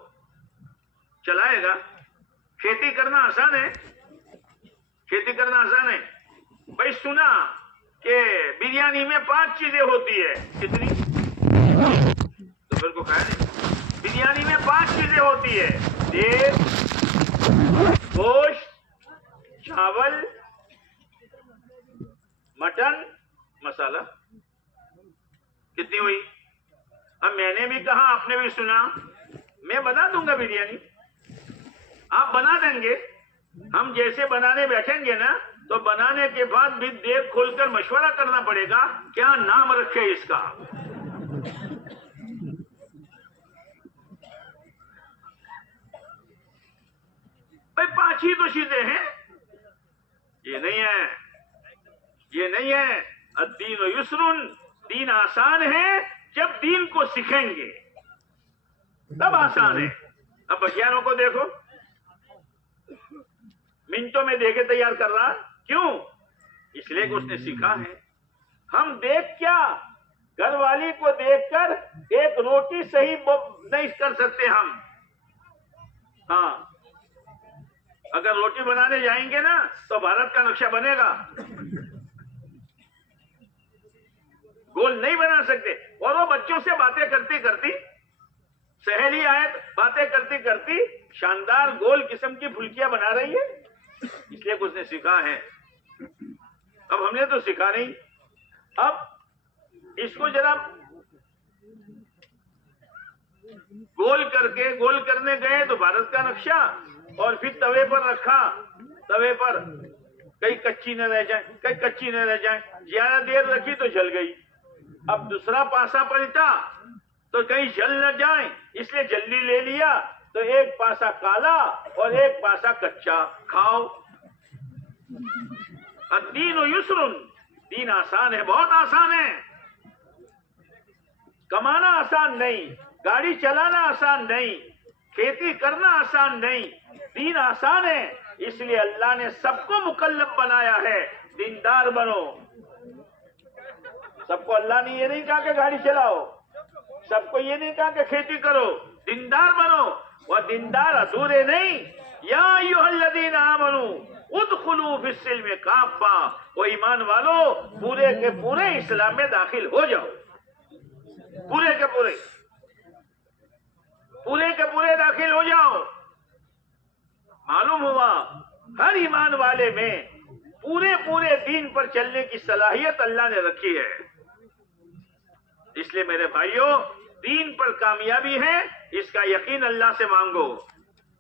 چلائے گا. کھیتی کرنا آسان ہے, کھیتی کرنا آسان ہے. بھائی سنا کہ بریانی میں 5 چیزیں ہوتی ہے, کتنی؟ تو پھر کو کھایا نہیں. بریانی میں 5 چیزیں ہوتی ہے, تیل, گوشت, چاول, مٹن, مسالہ. کتنی ہوئی؟ اب میں نے بھی کہا, آپ نے بھی سنا, میں بنا دوں گا بریانی, آپ بنا دیں گے. ہم جیسے بنانے بیٹھیں گے نا, تو بنانے کے بعد بھی دیکھ کھول کر مشورہ کرنا پڑے گا کیا نام رکھے اس کا. بھائی 5 ہی تو چیزیں ہیں, یہ نہیں ہے, یہ نہیں ہے. الدین یسر, دین آسان ہے جب دین کو سیکھیں گے تب آسان ہے. اب بچیانوں کو دیکھو, منٹوں میں دیکھے تیار کر رہا, کیوں؟ اس لیے کہ اس نے سیکھا ہے. ہم دیکھ کیا, گھر والی کو دیکھ کر ایک روٹی صحیح نہیں کر سکتے ہم. ہاں, اگر روٹی بنانے جائیں گے نا تو بھارت کا نقشہ بنے گا, گول نہیں بنا سکتے. اور وہ بچوں سے باتیں کرتی کرتی, سہیلی آئے باتیں کرتی کرتی شاندار گول قسم کی پھلکیاں بنا رہی ہے, اس لیے کچھ نے سیکھا ہے. اب ہم نے تو سیکھا نہیں. اب اس کو ذرا گول کر کے, گول کرنے گئے تو بھارت کا نقشہ, اور پھر توے پر رکھا, توے پر کئی کچی نہ رہ جائیں, کئی کچی نہ رہ جائیں. زیادہ دیر رکھی تو جل گئی. اب دوسرا پاسا پلٹا تو کہیں جل نہ جائیں, اس لیے جلدی لے لیا, تو ایک پاسا کالا اور ایک پاسا کچا. کھاؤ. الدین یسر, دین آسان ہے, بہت آسان ہے. کمانا آسان نہیں, گاڑی چلانا آسان نہیں, کھیتی کرنا آسان نہیں. دین آسان ہے, اس لیے اللہ نے سب کو مکلف بنایا ہے, دیندار بنو. سب کو اللہ نے یہ نہیں کہا کہ گاڑی چلاؤ, سب کو یہ نہیں کہا کہ کھیتی کرو, دیندار بنو. وہ دیندار ادھورے نہیں. یا ایھا الذین آمنوا ادخلوا فی السلم کافہ, وہ ایمان والو پورے کے پورے اسلام میں داخل ہو جاؤ, پورے کے پورے. پورے کے پورے داخل ہو جاؤ. معلوم ہوا ہر ایمان والے میں پورے دین پر چلنے کی صلاحیت اللہ نے رکھی ہے. اس لیے میرے بھائیوں، دین پر کامیابی ہے، اس کا یقین اللہ سے مانگو،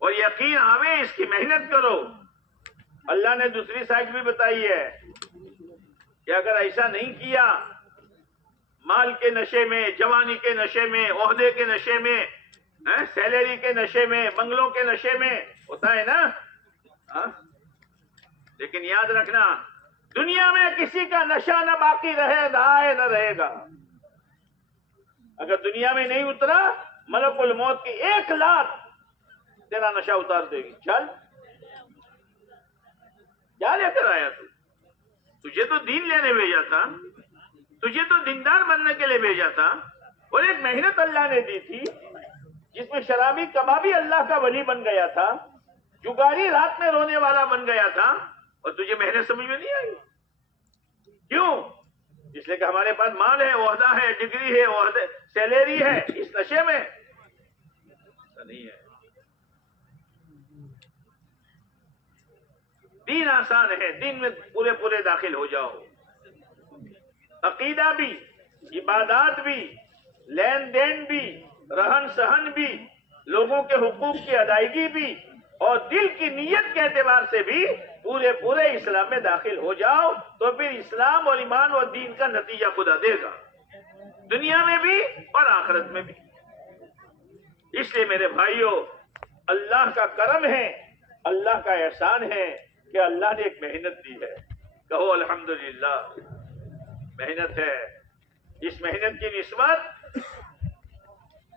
اور یقین آوے اس کی محنت کرو. اللہ نے دوسری سائڈ بھی بتائی ہے کہ اگر ایسا نہیں کیا، مال کے نشے میں، جوانی کے نشے میں، عہدے کے نشے میں، سیلری کے نشے میں، بنگلوں کے نشے میں، ہوتا ہے نا. لیکن یاد رکھنا، دنیا میں کسی کا نشہ نہ باقی رہے، نہ رہے گا. اگر دنیا میں نہیں اترا، ملک الموت کی 1 لات تیرا نشہ اتار دے گی. چل، کیا لے کر آیا تجھے تو دین لینے بھیجا تھا، تجھے تو دیندار بننے کے لیے بھیجا تھا. اور ایک محنت اللہ نے دی تھی جس میں شرابی کبابی اللہ کا ولی بن گیا تھا، جگاری رات میں رونے والا بن گیا تھا، اور تجھے محنت سمجھ میں نہیں آئی. کیوں؟ اس لیے کہ ہمارے پاس مال ہے، عہدہ ہے، ڈگری ہے، سیلری ہے. اس نشے میں ایسا نہیں ہے. دین آسان ہے، دین میں پورے داخل ہو جاؤ. عقیدہ بھی، عبادات بھی، لین دین بھی، رہن سہن بھی، لوگوں کے حقوق کی ادائیگی بھی، اور دل کی نیت کے اعتبار سے بھی پورے اسلام میں داخل ہو جاؤ، تو پھر اسلام اور ایمان اور دین کا نتیجہ خدا دے گا، دنیا میں بھی اور آخرت میں بھی. اس لیے میرے بھائیوں، اللہ کا کرم ہے، اللہ کا احسان ہے کہ اللہ نے ایک محنت دی ہے. کہو الحمدللہ. محنت ہے. اس محنت کی نسبت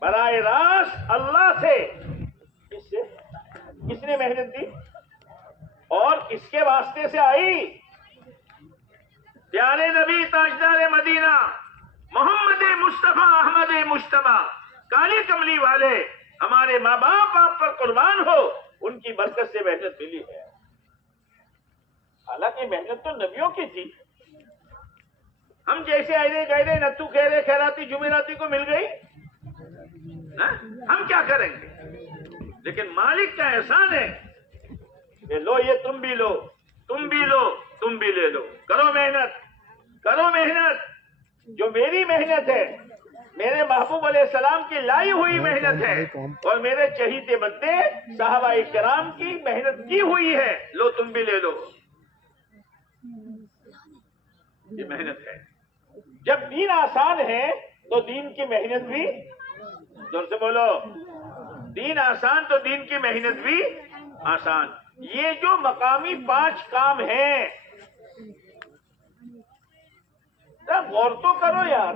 براہ راست اللہ سے. کس نے محنت دی اور کس کے واسطے سے آئی؟ پیارے نبی تاجدار مدینہ محمد مصطفیٰ احمد مجتبی کالی کملی والے، ہمارے ماں باپ آپ پر قربان ہو، ان کی برکت سے محنت ملی ہے. حالانکہ محنت تو نبیوں کی تھی. ہم جیسے آئے گئے نتو خیرے خیراتی جمعراتی کو مل گئی، ہم کیا کریں گے؟ لیکن مالک کا احسان ہے کہ لو، یہ تم بھی لو، تم بھی لو، تم بھی لے لو. کرو محنت، کرو محنت. جو میری محنت ہے، میرے محبوب علیہ السلام کی لائی ہوئی محنت ہے، اور میرے چہیتے بندے صحابہ کرام کی محنت کی ہوئی ہے. لو، تم بھی لے لو. یہ محنت ہے. جب دین آسان ہے تو دین کی محنت بھی، زور سے بولو، دین آسان تو دین کی محنت بھی آسان. یہ جو مقامی 5 کام ہیں، غور تو کرو یار.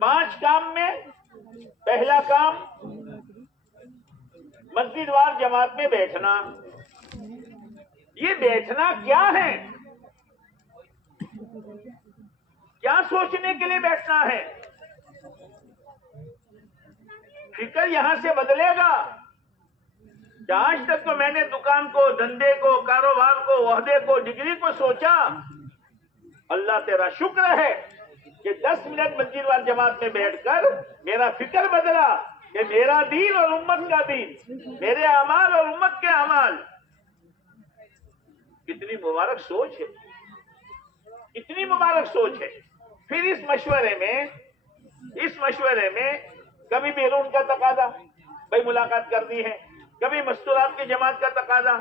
5 کام میں پہلا کام مسجد وار جماعت میں بیٹھنا. یہ بیٹھنا کیا ہے؟ کیا سوچنے کے لیے بیٹھنا ہے؟ فکر یہاں سے بدلے گا. آج تک تو میں نے دکان کو، دھندے کو، کاروبار کو، عہدے کو، ڈگری کو سوچا. اللہ تیرا شکر ہے کہ 10 منٹ مسجد وار جماعت میں بیٹھ کر میرا فکر بدلا کہ میرا دین اور امت کا دین، میرے اعمال اور امت کے اعمال. کتنی مبارک سوچ ہے، کتنی مبارک سوچ ہے. پھر اس مشورے میں کبھی بیرون کا تقاضا، بھائی ملاقات کرنی ہے، کبھی مستورات کی جماعت کا تقاضا،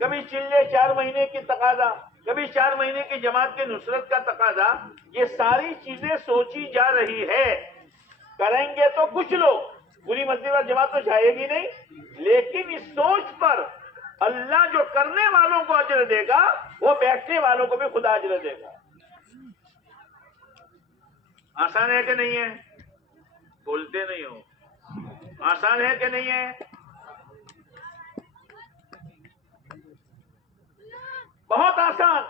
کبھی چلے 4 مہینے کی تقاضا، کبھی 4 مہینے کی جماعت کے نصرت کا تقاضا. یہ ساری چیزیں سوچی جا رہی ہے. کریں گے تو کچھ لوگ، پوری مسجد اور جماعت تو جائے گی نہیں، لیکن اس سوچ پر اللہ جو کرنے والوں کو اجر دے گا، وہ بیٹھنے والوں کو بھی خدا اجر دے گا. آسان ہے کہ نہیں ہے؟ بولتے نہیں ہو. آسان ہے کہ نہیں ہے؟ بہت آسان.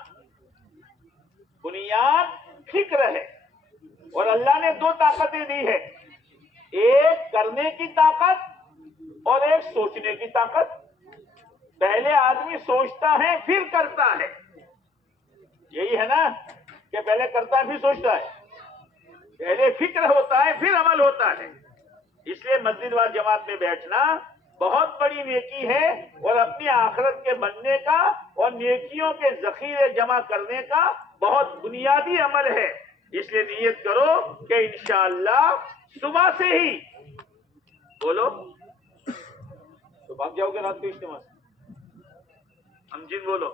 بنیاد فکر ہے، اور اللہ نے 2 طاقتیں دی ہے، ایک کرنے کی طاقت اور ایک سوچنے کی طاقت. پہلے آدمی سوچتا ہے پھر کرتا ہے. یہی ہے نا کہ پہلے کرتا ہے پھر سوچتا ہے. پہلے فکر ہوتا ہے پھر عمل ہوتا ہے. اس لیے مسجد و جماعت میں بیٹھنا بہت بڑی نیکی ہے اور اپنی آخرت کے بننے کا اور نیکیوں کے ذخیرے جمع کرنے کا بہت بنیادی عمل ہے. اس لیے نیت کرو کہ انشاءاللہ صبح سے ہی بولو تو بھاگ جاؤ گے رات کو اجتماع سے. ہم جن بولو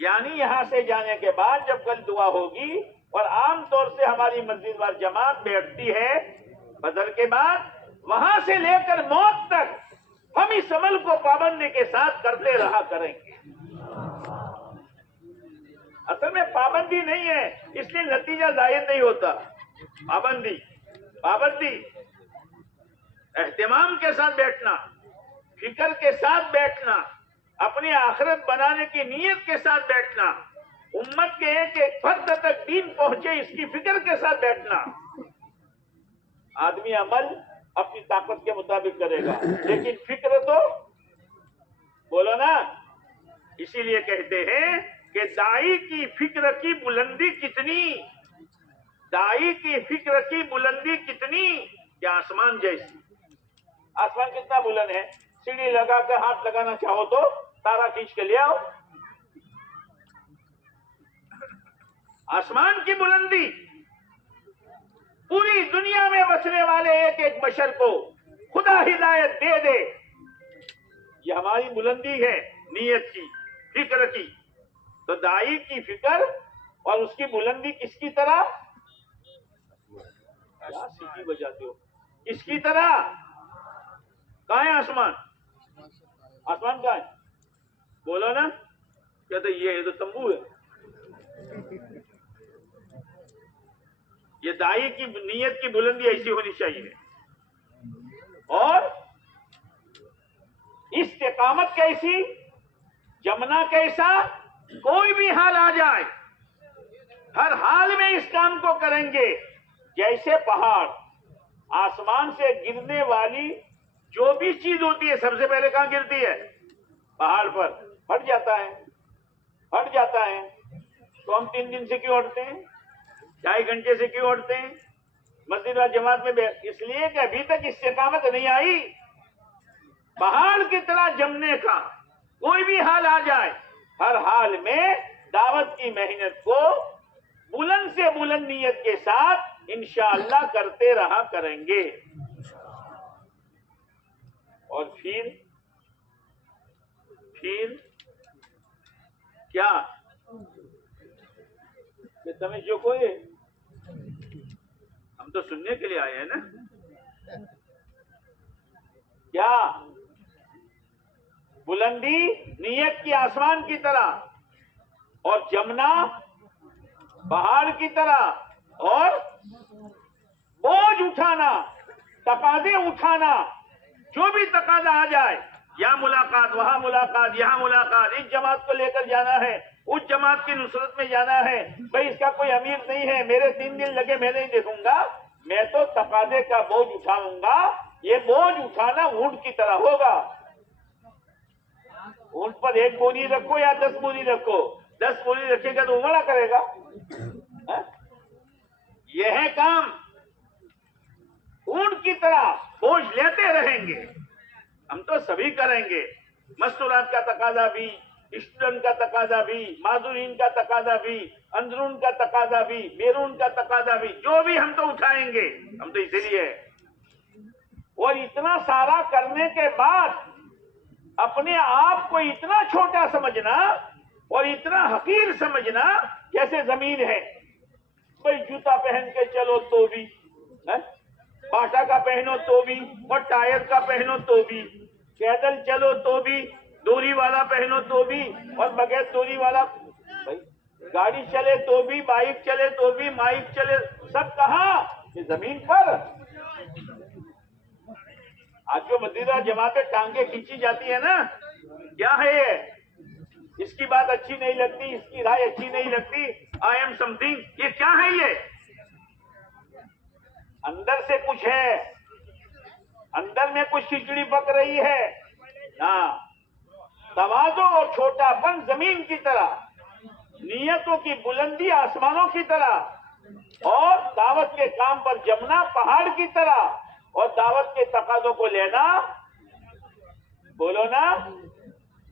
یعنی یہاں سے جانے کے بعد جب کل دعا ہوگی اور عام طور سے ہماری مسجد وال جماعت بیٹھتی ہے فجر کے بعد، وہاں سے لے کر موت تک ہم اس عمل کو پابندی کے ساتھ کرتے رہا کریں گے. اصل میں پابندی نہیں ہے اس لیے نتیجہ ظاہر نہیں ہوتا. پابندی اہتمام کے ساتھ بیٹھنا، فکر کے ساتھ بیٹھنا، اپنی آخرت بنانے کی نیت کے ساتھ بیٹھنا، امت کے ایک ایک فرد تک دین پہنچے اس کی فکر کے ساتھ بیٹھنا. آدمی عمل اپنی طاقت کے مطابق کرے گا لیکن فکر تو بولو نا. اسی لیے کہتے ہیں کہ دائی کی فکر کی بلندی کتنی، دائی کی فکر کی بلندی کتنی کہ آسمان جیسی. آسمان کتنا بلند ہے؟ سیڑھی لگا کر ہاتھ لگانا چاہو تو تارا کھینچ کے لے آؤ. آسمان کی بلندی پوری دنیا میں بسنے والے ایک ایک بشر کو خدا ہدایت دے دے. یہ ہماری بلندی ہے نیت کی، فکر کی. تو دائی کی فکر اور اس کی بلندی کس کی طرح؟ کیا سیٹی بجاتے ہو؟ کس کی طرح؟ کہاں ہے آسمان؟ آسمان کہاں ہے؟ بولو نا. کہتے یہ تو تمبو ہے. یہ دائی کی نیت کی بلندی ایسی ہونی چاہیے. اور استقامت کیسی، جمنا کیسا؟ کوئی بھی حال آ جائے ہر حال میں اس کام کو کریں گے. جیسے پہاڑ آسمان سے گرنے والی جو بھی چیز ہوتی ہے سب سے پہلے کہاں گرتی ہے؟ پہاڑ پر. پھٹ جاتا ہے. تو ہم 3 دن سے کیوں ہٹتے ہیں؟ 2.5 گھنٹے سے کیوں ہٹتے ہیں مسجد و جماعت میں؟ اس لیے کہ ابھی تک استقامت نہیں آئی. پہاڑ کی طرح جمنے کا کوئی بھی حال آ جائے ہر حال میں دعوت کی محنت کو بلند سے بلند نیت کے ساتھ انشاءاللہ کرتے رہا کریں گے. اور پھر کیا تمہیں جو کوئی ہم تو سننے کے لیے آئے ہیں نا. کیا بلندی نیت کی آسمان کی طرح اور جمنا پہاڑ کی طرح اور بوجھ اٹھانا، تقاضے اٹھانا. جو بھی تقاضا آ جائے، یا ملاقات وہاں ملاقات یہاں ملاقات، اس جماعت کو لے کر جانا ہے، اس جماعت کی نصرت میں جانا ہے. بھئی اس کا کوئی امیر نہیں ہے، میرے 3 دن لگے میں نہیں دیکھوں گا، میں تو تقاضے کا بوجھ اٹھاؤں گا. یہ بوجھ اٹھانا اونٹ کی طرح ہوگا. اونٹ پر 1 بوری رکھو یا 10 بوری رکھو، 10 بوری رکھے گا تو امڑا کرے گا. یہ ہے کام. اونٹ کی طرح بوجھ لیتے رہیں گے. ہم تو سبھی کریں گے. مستورات کا تقاضا بھی، اسٹوڈنٹ کا تقاضا بھی، معذورین کا تقاضا بھی، اندرون کا تقاضا بھی، بیرون کا تقاضا بھی، جو بھی ہم تو اٹھائیں گے. ہم تو اسی لیے. اور اتنا سارا کرنے کے بعد اپنے آپ کو اتنا چھوٹا سمجھنا اور اتنا حقیر سمجھنا جیسے زمین ہے. بھئی جوتا پہن کے چلو تو بھی، باٹا کا پہنو تو بھی، اور ٹائر کا پہنو تو بھی، پیدل چلو تو بھی، ڈوری والا پہنو تو بھی، اور بغیر ڈوری والا گاڑی چلے تو بھی، بائک چلے تو بھی، مائک چلے. سب کہاں؟ یہ زمین پر. آج جو مدیرہ جماعتیں ٹانگیں کھینچی جاتی ہے نا، کیا ہے یہ؟ اس کی بات اچھی نہیں لگتی، اس کی رائے اچھی نہیں لگتی، آئی ایم سم تھنگ. یہ کیا ہے؟ یہ اندر سے کچھ ہے، اندر میں کچھ کھچڑی پک رہی ہے. ہاں، تواضع اور چھوٹا پن زمین کی طرح، نیتوں کی بلندی آسمانوں کی طرح. اور دعوت کے کام پر جمنا پہاڑ کی طرح، اور دعوت کے تقاضوں کو لینا، بولو نا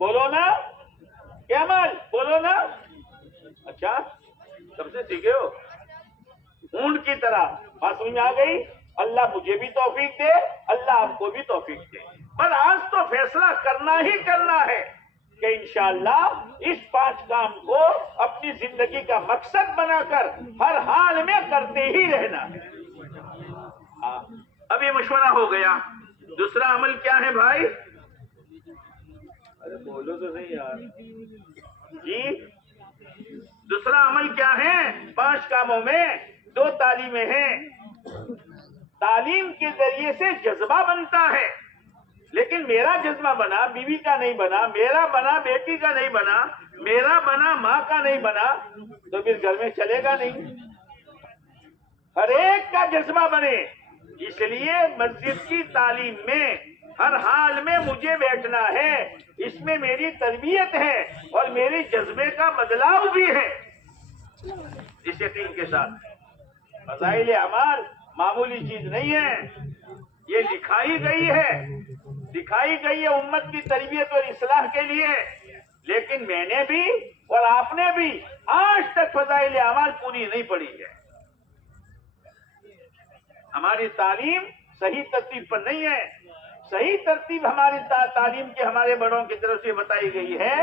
بولو نا کیا مال بولو نا، اچھا سب سے سیکھے ہو اونٹ کی طرح، بات سمجھ میں آ گئی؟ اللہ مجھے بھی توفیق دے، اللہ آپ کو بھی توفیق دے، پر آج تو فیصلہ کرنا ہی کرنا ہے کہ انشاءاللہ اس 5 کام کو اپنی زندگی کا مقصد بنا کر ہر حال میں کرتے ہی رہنا ہے۔ اب یہ مشورہ ہو گیا، دوسرا عمل کیا ہے بھائی؟ ارے بولو تو نہیں یار جی، دوسرا عمل کیا ہے؟ 5 کاموں میں 2 تعلیمیں ہیں۔ تعلیم کے ذریعے سے جذبہ بنتا ہے، لیکن میرا جذبہ بنا بیوی کا نہیں بنا، میرا بنا بیٹی کا نہیں بنا، میرا بنا ماں کا نہیں بنا، تو پھر گھر میں چلے گا نہیں۔ ہر ایک کا جذبہ بنے، اس لیے مسجد کی تعلیم میں ہر حال میں مجھے بیٹھنا ہے، اس میں میری تربیت ہے اور میری جذبے کا بدلاؤ بھی ہے۔ اس یقین کے ساتھ فضائل اعمال معمولی چیز نہیں ہے، یہ لکھائی گئی ہے امت کی تربیت اور اصلاح کے لیے، لیکن میں نے بھی اور آپ نے بھی آج تک فضائل اعمال پوری نہیں پڑھی ہے۔ ہماری تعلیم صحیح ترتیب پر نہیں ہے۔ صحیح ترتیب ہماری تعلیم کے ہمارے بڑوں کی طرف سے بتائی گئی ہے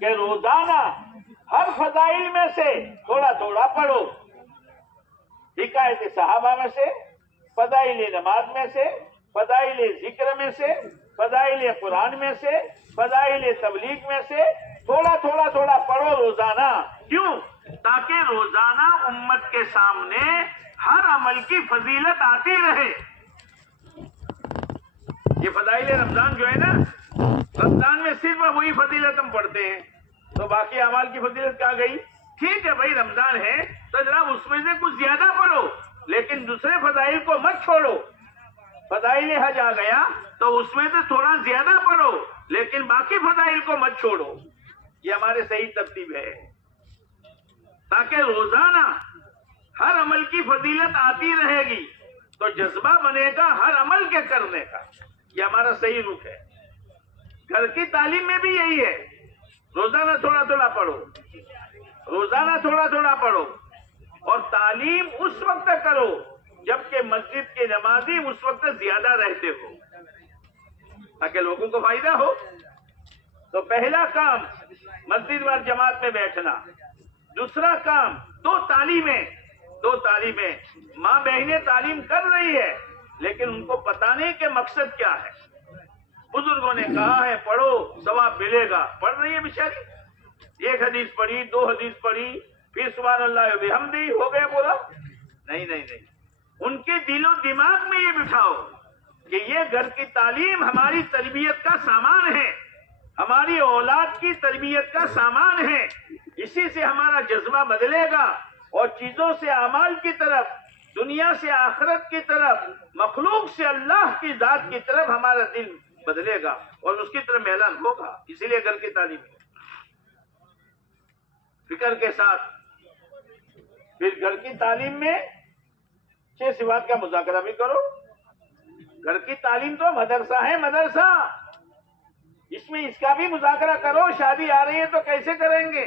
کہ روزانہ ہر فضائل میں سے تھوڑا تھوڑا پڑھو، حکایت صحابہ میں سے، فضائل نماز میں سے، فضائل ذکر میں سے، فضائل قرآن میں سے، فضائل تبلیغ میں سے تھوڑا تھوڑا پڑھو روزانہ۔ کیوں؟ تاکہ روزانہ امت کے سامنے ہر عمل کی فضیلت آتی رہے۔ یہ فضائل رمضان جو ہے نا، رمضان میں صرف وہی فضیلت ہم پڑھتے ہیں، تو باقی اعمال کی فضیلت کہاں گئی؟ ٹھیک ہے بھائی رمضان ہے تو جناب اس میں سے کچھ زیادہ پڑھو، لیکن دوسرے فضائل کو مت چھوڑو۔ فضائل حج آ گیا تو اس میں سے تھوڑا زیادہ پڑھو، لیکن باقی فضائل کو مت چھوڑو۔ یہ ہمارے صحیح ترتیب ہے، تاکہ روزانہ ہر عمل کی فضیلت آتی رہے گی تو جذبہ بنے گا ہر عمل کے کرنے کا۔ یہ ہمارا صحیح رخ ہے۔ گھر کی تعلیم میں بھی یہی ہے، روزانہ تھوڑا تھوڑا پڑھو، روزانہ تھوڑا تھوڑا پڑھو، اور تعلیم اس وقت کرو جبکہ مسجد کے نمازی اس وقت زیادہ رہتے ہو، تاکہ لوگوں کو فائدہ ہو۔ تو پہلا کام مسجد و جماعت میں بیٹھنا، دوسرا کام 2 تعلیمیں ماں بہنیں تعلیم کر رہی ہے لیکن ان کو پتہ نہیں کہ مقصد کیا ہے۔ بزرگوں نے کہا ہے پڑھو ثواب ملے گا، پڑھ رہی ہے بیچاری، 1 حدیث پڑھی، 2 حدیث پڑھی، پھر سبحان اللہ بحمدہ ہو گیا بولا؟ نہیں، ان کے دل و دماغ میں یہ بٹھاؤ کہ یہ گھر کی تعلیم ہماری تربیت کا سامان ہے، ہماری اولاد کی تربیت کا سامان ہے، اسی سے ہمارا جذبہ بدلے گا اور چیزوں سے اعمال کی طرف، دنیا سے آخرت کی طرف، مخلوق سے اللہ کی ذات کی طرف ہمارا دل بدلے گا اور اس کی طرف میلان ہوگا۔ اسی لیے گھر کی تعلیم فکر کے ساتھ، پھر گھر کی تعلیم میں 6 صفات کا مذاکرہ بھی کرو۔ گھر کی تعلیم تو مدرسہ ہے، مدرسہ، اس میں اس کا بھی مذاکرہ کرو۔ شادی آ رہی ہے تو کیسے کریں گے؟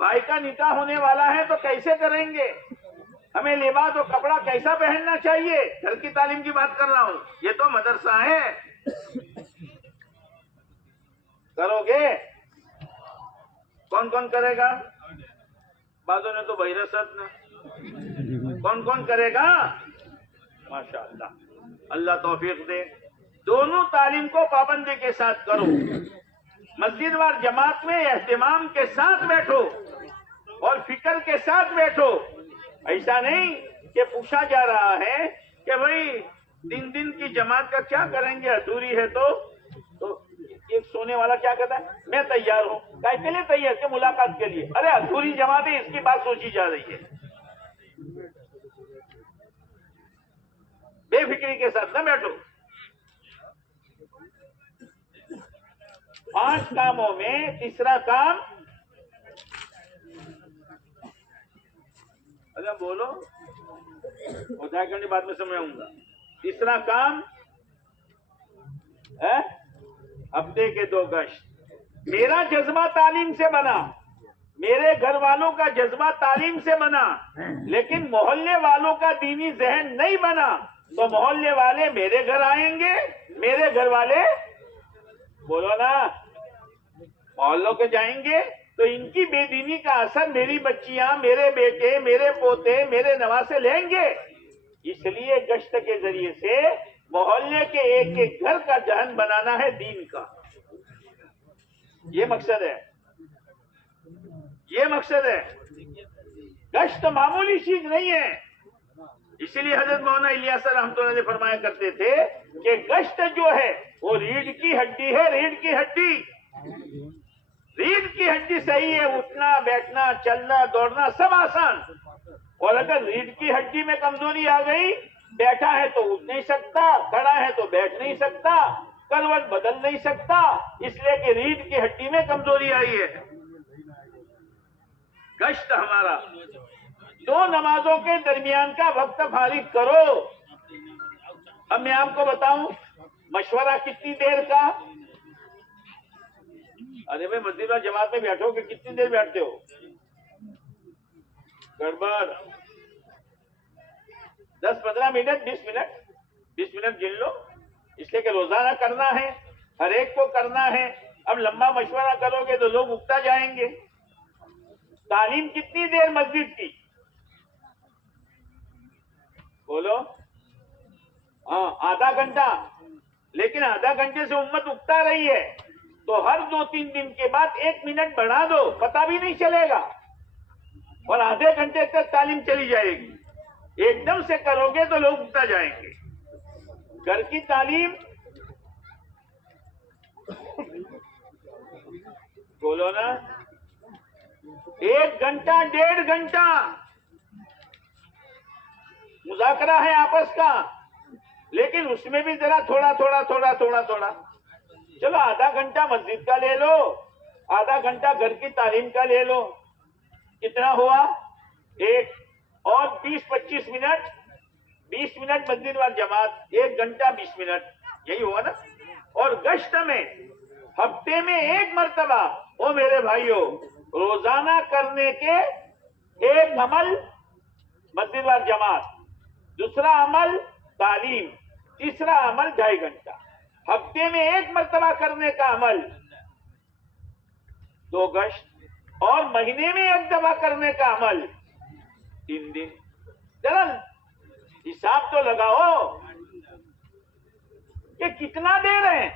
بھائی کا نکاح ہونے والا ہے تو کیسے کریں گے؟ ہمیں لباس و کپڑا کیسا پہننا چاہیے؟ گھر کی تعلیم کی بات کر رہا ہوں، یہ تو مدرسہ ہے۔ کرو گے؟ کون کون کرے گا؟ بعضوں نے تو بحیرست نے، کون کرے گا؟ ماشاءاللہ، اللہ توفیق دے۔ دونوں تعلیم کو پابندی کے ساتھ کرو، مسجد وار جماعت میں اہتمام کے ساتھ بیٹھو اور فکر کے ساتھ بیٹھو۔ ایسا نہیں کہ پوچھا جا رہا ہے کہ بھائی 3 دن کی جماعت کا کیا کریں گے، ادھوری ہے تو ایک سونے والا کیا کہتا ہے میں تیار ہوں، کائے کے لیے تیار؟ کہ ملاقات کے لیے؟ ارے ادھوری جماعت ہے، اس کی بات سوچی جا رہی ہے۔ بے فکری کے ساتھ نہ بیٹھو۔ 5 کاموں میں تیسرا کام اگر بولو ہوتا ہے بعد میں سمجھاؤں گا. تیسرا کام ہفتے کے 2 گشت. میرا جذبہ تعلیم سے بنا, میرے گھر والوں کا جذبہ تعلیم سے بنا, لیکن محلے والوں کا دینی ذہن نہیں بنا تو محلے والے میرے گھر آئیں گے, میرے گھر والے بولو نا محلوں کے جائیں گے تو ان کی بے دینی کا اثر میری بچیاں, میرے بیٹے, میرے پوتے, میرے نواسے لیں گے. اس لیے گشت کے ذریعے سے محلے کے ایک ایک گھر کا ذہن بنانا ہے دین کا. یہ مقصد ہے, یہ مقصد ہے. گشت معمولی چیز نہیں ہے. اسی لیے حضرت مولانا الیاس رحمۃ اللہ علیہ فرمایا کرتے تھے کہ گشت جو ہے وہ ریڑھ کی ہڈی ہے, ریڑھ کی ہڈی. ریڑھ کی ہڈی صحیح ہے, اٹھنا بیٹھنا چلنا دوڑنا سب آسان. اور اگر ریڑھ کی ہڈی میں کمزوری آ گئی, بیٹھا ہے تو اٹھ نہیں سکتا, کھڑا ہے تو بیٹھ نہیں سکتا, کروٹ بدل نہیں سکتا, اس لیے کہ ریڑھ کی ہڈی میں کمزوری آئی ہے. گشت ہمارا 2 نمازوں کے درمیان کا وقت فارغ کرو. اب میں آپ کو بتاؤں مشورہ کتنی دیر کا. ارے بھائی مسجد میں جماعت میں بیٹھو کہ کتنی دیر بیٹھتے ہو, گڑبڑ. 10-15 منٹ 20 منٹ گن لو, اس لیے کہ روزانہ کرنا ہے, ہر ایک کو کرنا ہے. اب لمبا مشورہ کرو گے تو لوگ اکتا جائیں گے. تعلیم کتنی دیر مسجد کی بولو, ہاں آدھا گھنٹہ. لیکن آدھا گھنٹے سے امت اکتا رہی ہے تو ہر 2-3 دن کے بعد 1 منٹ بڑھا دو, پتہ بھی نہیں چلے گا, اور آدھے گھنٹے تک تعلیم چلی جائے گی. ایک دم سے کرو گے تو لوگ اکتا جائیں گے. گھر کی تعلیم بولو نا 1 گھنٹہ 1.5 گھنٹہ مذاکرہ ہے آپس کا, لیکن اس میں بھی ذرا تھوڑا. چلو آدھا گھنٹہ مسجد کا لے لو, آدھا گھنٹہ گھر کی تعلیم کا لے لو, کتنا ہوا 1. اور 20-25 منٹ 20 منٹ مسجد وال جماعت, 1 گھنٹہ 20 منٹ, یہی ہوا نا. اور گشت میں ہفتے میں 1 مرتبہ, او میرے بھائیوں, روزانہ کرنے کے 1 عمل مسجد وال جماعت, دوسرا عمل تعلیم, تیسرا عمل 2.5 گھنٹہ. ہفتے میں 1 مرتبہ کرنے کا عمل 2 گشت, اور مہینے میں 1 دفعہ کرنے کا عمل 3 دن. ذرا حساب تو لگاؤ کہ کتنا دے رہے ہیں,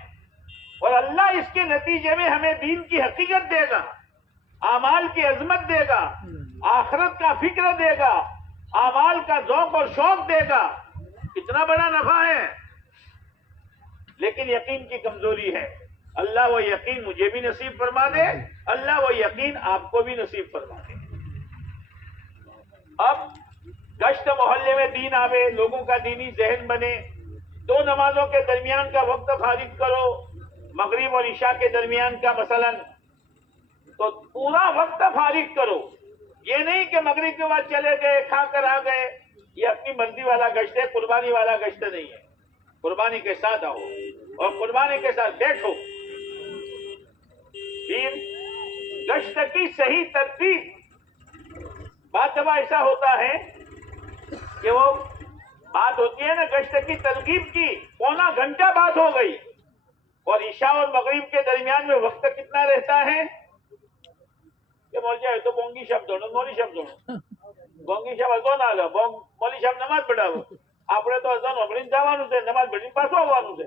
اور اللہ اس کے نتیجے میں ہمیں دین کی حقیقت دے گا, اعمال کی عظمت دے گا, آخرت کا فکر دے گا, اعمال کا ذوق اور شوق دے گا. کتنا بڑا نفع ہے. لیکن یقین کی کمزوری ہے. اللہ وہ یقین مجھے بھی نصیب فرما دے, اللہ وہ یقین آپ کو بھی نصیب فرما دے. اب گشت محلے میں دین آوے, لوگوں کا دینی ذہن بنے. 2 نمازوں کے درمیان کا وقت فارغ کرو, مغرب اور عشاء کے درمیان کا مثلا, تو پورا وقت فارغ کرو. یہ نہیں کہ مغرب کے بعد چلے گئے, کھا کر آ گئے. یہ اپنی مرضی والا گشت ہے, قربانی والا گشت نہیں ہے. قربانی کے ساتھ آؤ اور قربانی کے ساتھ بیٹھو. پھر گشت کی صحیح ترتیب. بات دفعہ ایسا ہوتا ہے کہ وہ بات ہوتی ہے نا گشت کی ترغیب کی, 1.25 گھنٹہ بات ہو گئی, اور عشاء اور مغرب کے درمیان میں وقت کتنا رہتا ہے کہ مول جائے تو بونگی شب دونوں, مولی شب دونوں, بونگی شب ازو نہ لو, مولی شب نماز پڑھاو, આપણે તો અઝાન ઓગળીને જવાનું છે, નમાઝ પઢીને પાછું આવવાનું છે.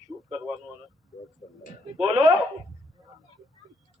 શું કરવાનું બોલો,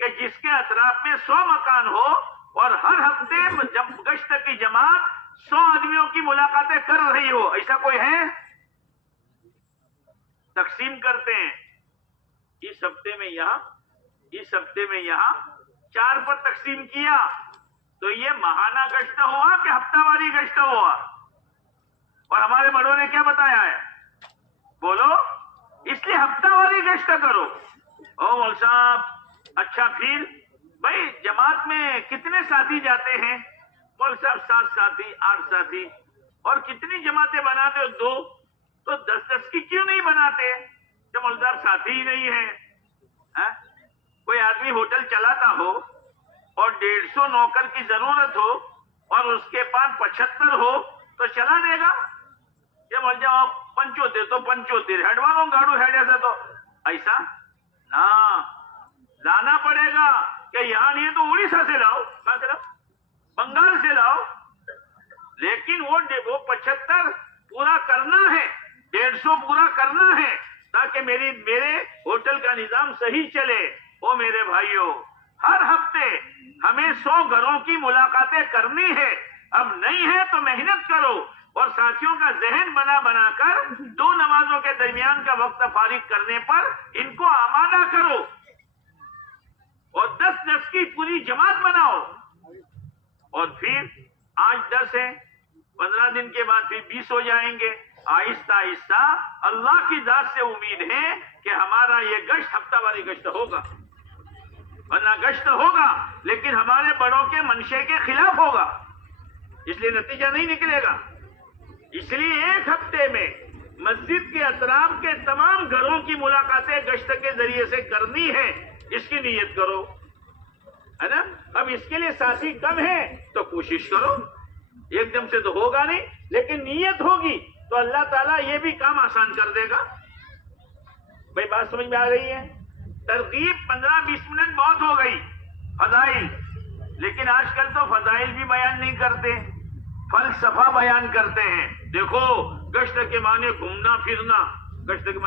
کہ جس کے اطراف میں 100 مکان ہو اور ہر ہفتے گشت کی جماعت 100 آدمیوں کی ملاقاتیں کر رہی ہو. ایسا کوئی ہے؟ تقسیم کرتے ہیں. اس ہفتے میں یہاں، اس ہفتے میں یہاں 4 پر تقسیم کیا تو یہ ماہانہ گشت ہوا کہ ہفتہ واری گشت ہوا؟ اور ہمارے بڑوں نے کیا بتایا ہے؟ بولو. اس لیے ہفتہ واری گشت کرو. او مول صاحب، اچھا پھر بھائی جماعت میں کتنے ساتھی جاتے ہیں؟ مول صاحب 7 ساتھی 8 ساتھی. اور کتنی جماعتیں بناتے ہو؟ 2. تو 10 کی کیوں نہیں بناتے؟ کہ مول صاحب ساتھی ہی نہیں ہے. کوئی آدمی ہوٹل چلاتا ہو اور 150 نوکر کی ضرورت ہو اور اس کے پاس 75 ہو تو چلا دے گا؟ یہ مول جاؤ 75 تو 75 ہیڈوانوں گاڑو ہیڈ ایسا تو ایسا نہ لانا پڑے گا کہ یہاں نہیں ہے تو اڑیسہ سے لاؤ، کہاں سے لاؤ؟ بنگال سے لاؤ. لیکن وہ 75 پورا کرنا ہے، 150 پورا کرنا ہے تاکہ میرے ہوٹل کا نظام صحیح چلے. او میرے بھائیوں، ہر ہفتے ہمیں 100 گھروں کی ملاقاتیں کرنی ہے. اب نہیں ہے تو محنت کرو اور ساتھیوں کا ذہن بنا کر 2 نمازوں کے درمیان کا وقت فارغ کرنے پر ان کو آمادہ کرو اور 10 کی پوری جماعت بناؤ. اور پھر آج 10 ہے، 15 دن کے بعد پھر 20 ہو جائیں گے. آہستہ آہستہ اللہ کی ذات سے امید ہے کہ ہمارا یہ گشت ہفتہ واری گشت ہوگا. ورنہ گشت ہوگا لیکن ہمارے بڑوں کے منشے کے خلاف ہوگا، اس لیے نتیجہ نہیں نکلے گا. اس لیے ایک ہفتے میں مسجد کے اطراف کے تمام گھروں کی ملاقاتیں گشت کے ذریعے سے کرنی ہے. اس کی نیت کرو، ہے نا. اب اس کے لیے ساتھی کم ہے تو کوشش کرو. ایک دم سے تو ہوگا نہیں، لیکن نیت ہوگی تو اللہ تعالیٰ یہ بھی کام آسان کر دے گا. بھائی بات سمجھ میں آ رہی ہے؟ ترغیب 15-20 منٹ بہت ہو گئی. فضائل، لیکن آج کل تو فضائل بھی بیان نہیں کرتے، فلسفہ بیان کرتے ہیں. دیکھو گشت کے معنی گھومنا پھرنا، گشت کے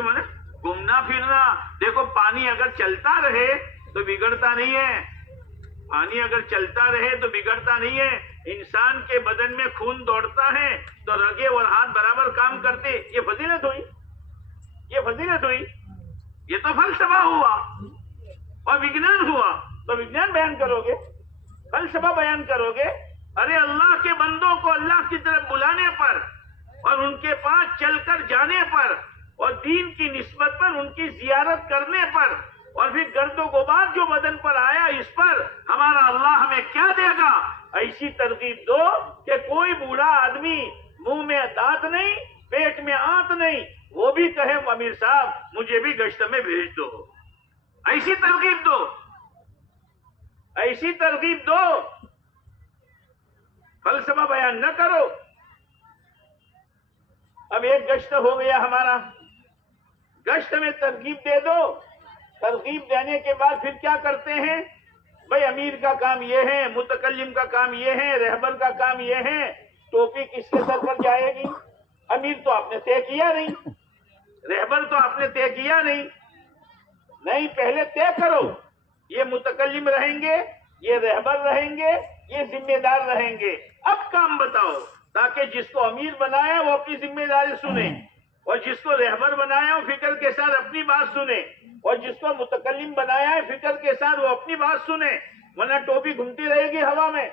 معنی گھومنا پھرنا. دیکھو پانی اگر چلتا رہے تو بگڑتا نہیں ہے، پانی اگر چلتا رہے تو بگڑتا نہیں ہے. انسان کے بدن میں خون دوڑتا ہے تو رگے اور ہاتھ برابر کام کرتے. یہ فضیلت ہوئی، یہ فضیلت ہوئی. یہ تو فلسفہ ہوا اور وگنان ہوا. تو وگنان بیان کرو گے، فلسفہ بیان کرو گے. ارے اللہ کے بندوں کو اللہ کی طرف بلانے پر اور ان کے پاس چل کر جانے پر اور دین کی نسبت پر ان کی زیارت کرنے پر اور پھر گرد و غبار جو بدن پر آیا اس پر ہمارا اللہ ہمیں کیا دے گا؟ ایسی ترغیب دو کہ کوئی بوڑھا آدمی منہ میں دانت نہیں، پیٹ میں آنت نہیں، وہ بھی کہے امیر صاحب مجھے بھی گشت میں بھیج دو. ایسی ترغیب دو، ایسی ترغیب دو. فلسفہ بیان نہ کرو. اب ایک گشت ہو گیا ہمارا، گشت میں ترغیب دے دو. ترغیب دینے کے بعد پھر کیا کرتے ہیں؟ بھائی امیر کا کام یہ ہے، متکلم کا کام یہ ہے، رہبر کا کام یہ ہے. ٹوپی کس کے سر پر جائے گی؟ امیر تو آپ نے طے کیا نہیں، رہبر تو آپ نے طے کیا نہیں. نہیں، پہلے طے کرو. یہ متکلم رہیں گے، یہ رہبر رہیں گے، یہ ذمہ دار رہیں گے. اب کام بتاؤ تاکہ جس کو امیر بنایا وہ اپنی ذمہ داری سنے اور جس کو رہبر بنایا وہ فکر کے ساتھ اپنی بات سنے اور جس کو متکلم بنایا ہے فکر کے ساتھ وہ اپنی بات سنے. ورنہ ٹوپی گھومتی رہے گی ہوا میں.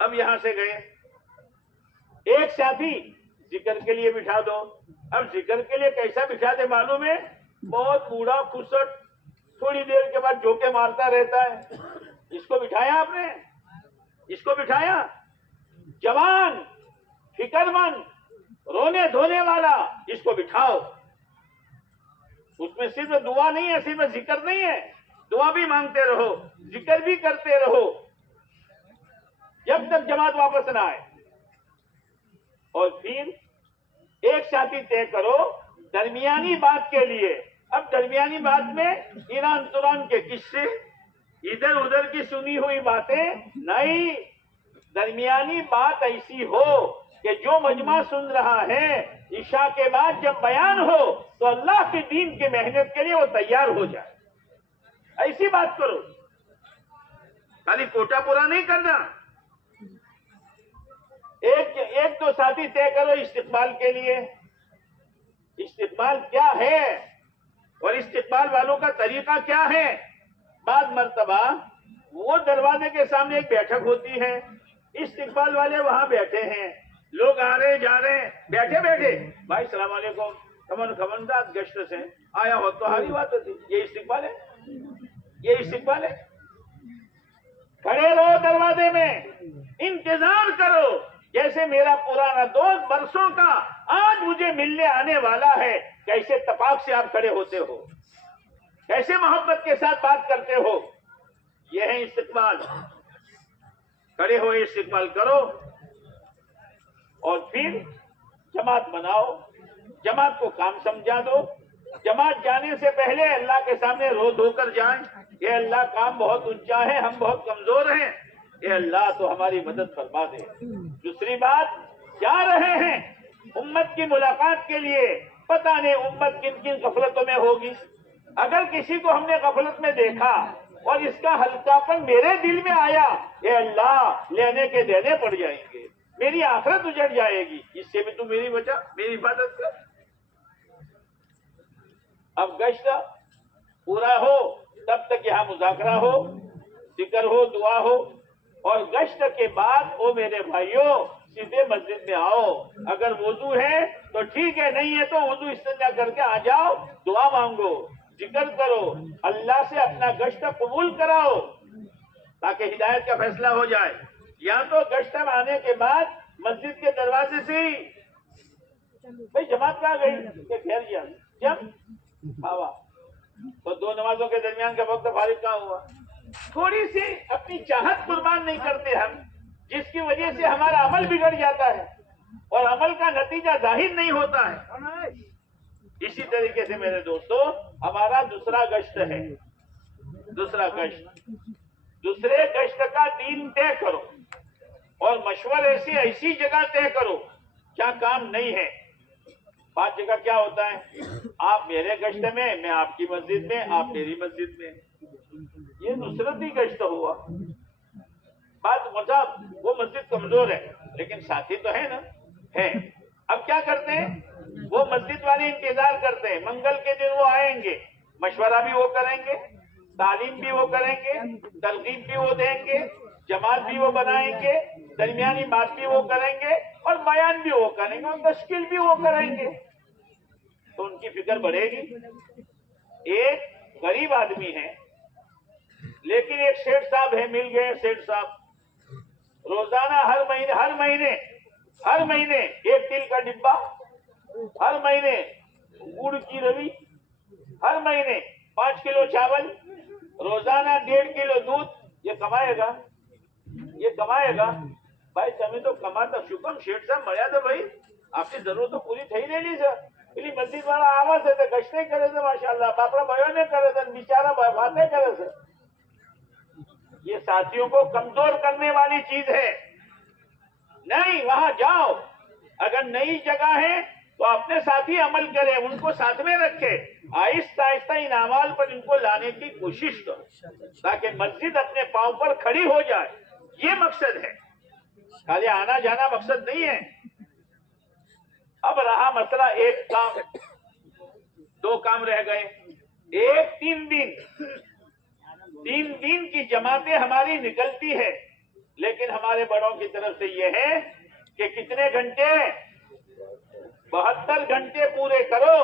اب یہاں سے گئے، ایک ساتھی ذکر کے لیے بٹھا دو. اب ذکر کے لیے کیسا بٹھا دے معلوم ہے؟ بہت بوڑھا کھسٹ، تھوڑی دیر کے بعد جھوکے مارتا رہتا ہے. اس کو بٹھایا آپ نے؟ اس کو بٹھایا؟ جوان، فکر مند، رونے دھونے والا، اس کو بٹھاؤ. اس میں صرف دعا نہیں ہے، صرف ذکر نہیں ہے. دعا بھی مانگتے رہو، ذکر بھی کرتے رہو جب تک جماعت واپس نہ آئے. اور پھر ایک ساتھی طے کرو درمیانی بات کے لیے. اب درمیانی بات میں ایران تران کے قصے، ادھر ادھر کی سنی ہوئی باتیں نہیں. درمیانی بات ایسی ہو کہ جو مجمع سن رہا ہے عشاء کے بعد جب بیان ہو تو اللہ کے دین کی محنت کے لیے وہ تیار ہو جائے. ایسی بات کرو, خالی کوٹا پورا نہیں کرنا. ایک دو ساتھی طے کرو استقبال کے لیے. استقبال کیا ہے اور استقبال والوں کا طریقہ کیا ہے. بعض مرتبہ وہ دروازے کے سامنے ایک بیٹھک ہوتی ہے, استقبال والے وہاں بیٹھے ہیں, لوگ آ رہے جا رہے ہیں, بیٹھے بیٹھے بھائی السلام علیکم خبردار گشت سے آیا ہو تو ہاری بات ہوتی. یہ استقبال ہے, یہ استقبال ہے. کھڑے رہو دروازے میں, انتظار کرو. جیسے میرا پرانا دوست برسوں کا آج مجھے ملنے آنے والا ہے, کیسے اتفاق سے آپ کھڑے ہوتے ہو, کیسے محبت کے ساتھ بات کرتے ہو. یہ ہے استقبال. کھڑے ہوئے استقبال کرو اور پھر جماعت بناؤ, جماعت کو کام سمجھا دو. جماعت جانے سے پہلے اللہ کے سامنے رو دھو کر جائیں, اے اللہ کام بہت اونچا ہے, ہم بہت کمزور ہیں, اے اللہ تو ہماری مدد فرما دے. دوسری بات, جا رہے ہیں امت کی ملاقات کے لیے, پتہ نہیں امت کن کن غفلتوں میں ہوگی. اگر کسی کو ہم نے غفلت میں دیکھا اور اس کا ہلکاپن میرے دل میں آیا, اے اللہ لینے کے دینے پڑ جائیں گے, میری آخرت اجڑ جائے گی. اس سے بھی تو میری بچا, میری حفاظت کر. اب گشت پورا ہو تب تک یہاں مذاکرہ ہو, ذکر ہو, دعا ہو, اور گشت کے بعد او میرے بھائیوں سیدھے مسجد میں آؤ. اگر وضو ہے تو ٹھیک ہے, نہیں ہے تو وضو استنجا کر کے آ جاؤ, دعا مانگو, ذکر کرو, اللہ سے اپنا گشت قبول کراؤ تاکہ ہدایت کا فیصلہ ہو جائے. یا تو گشت میں آنے کے بعد مسجد کے دروازے سے ہی بھائی جماعت کہاں گئی کہ خیر جا جب ہوا تو دو نمازوں کے درمیان کا وقت فارغ کہاں ہوا. تھوڑی سی اپنی چاہت قربان نہیں کرتے ہم, جس کی وجہ سے ہمارا عمل بگڑ جاتا ہے اور عمل کا نتیجہ ظاہر نہیں ہوتا ہے. اسی طریقے سے میرے دوستو ہمارا دوسرا گشت ہے. دوسرا گشت, دوسرے گشت کا دین طے کرو اور مشورے سے ایسی جگہ طے کرو جہاں کام نہیں ہے. بات جگہ کیا ہوتا ہے, آپ میرے گشت میں آپ کی مسجد میں, آپ میری مسجد میں, یہ نصرتی گشت ہوا. بات مطلب وہ مسجد کمزور ہے لیکن ساتھی تو ہے نا, ہے. اب کیا کرتے ہیں, وہ مسجد والے انتظار کرتے ہیں, منگل کے دن وہ آئیں گے, مشورہ بھی وہ کریں گے, تعلیم بھی وہ کریں گے, ترغیب بھی وہ دیں گے, جماعت بھی وہ بنائیں گے, درمیانی بات بھی وہ کریں گے اور بیان بھی وہ کریں گے اور تشکیل بھی وہ کریں گے. تو ان کی فکر بڑھے گی. ایک غریب آدمی ہے لیکن ایک سیٹھ صاحب ہے, مل گئے سیٹھ صاحب, روزانہ ہر مہینے ایک تل کا ڈبا, ہر مہینے گڑ کی روی, ہر مہینے 5 کلو چاول, روزانہ 1.5 کلو دودھ. یہ کمائے گا, یہ کمائے گا. بھائی تمہیں تو کماتا شکم شیٹ صاحب مریا تھا بھائی, آپ کی ضرورت تو پوری تھی نہیں لی سر. پیلی مسجد والا آواز ہے گشت نہیں کرے تھے ماشاء اللہ, باپڑا بھائیوں نے کرے تھے, بیچارہ باتیں کرے تھے. یہ ساتھیوں کو کمزور کرنے والی چیز ہے. نہیں, وہاں جاؤ. اگر نئی جگہ ہے تو اپنے ساتھی عمل کرے, ان کو ساتھ میں رکھے, آہستہ آہستہ ان اعمال پر ان کو لانے کی کوشش کرو تاکہ مسجد اپنے پاؤں پر کھڑی ہو جائے. یہ مقصد ہے, خالی آنا جانا مقصد نہیں ہے. اب رہا مسئلہ ایک کام, 2 کام رہ گئے. ایک 3 دن کی جماعتیں ہماری نکلتی ہے, لیکن ہمارے بڑوں کی طرف سے یہ ہے کہ کتنے گھنٹے, 72 گھنٹے پورے کرو.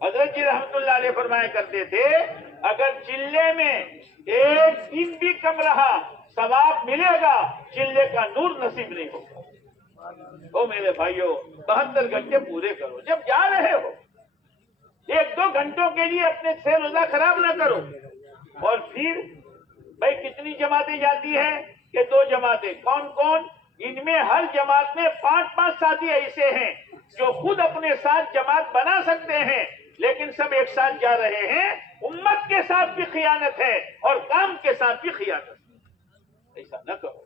حضرت جی رحمت اللہ علیہ فرمایا کرتے تھے اگر چلے میں ایک دن بھی کم رہا ثواب ملے گا, چلے کا نور نصیب نہیں ہوگا. او میرے بھائیوں 72 گھنٹے پورے کرو. جب جا رہے ہو 1-2 گھنٹوں کے لیے اپنے سے روزہ خراب نہ کرو. اور پھر بھائی کتنی جماعتیں جاتی ہیں کہ 2 جماعتیں. کون کون, ان میں ہر جماعت میں 5 ساتھی ایسے ہیں جو خود اپنے ساتھ جماعت بنا سکتے ہیں لیکن سب ایک ساتھ جا رہے ہیں. امت کے ساتھ بھی خیانت ہے اور کام کے ساتھ بھی خیانت ہے. ایسا نہ کرو,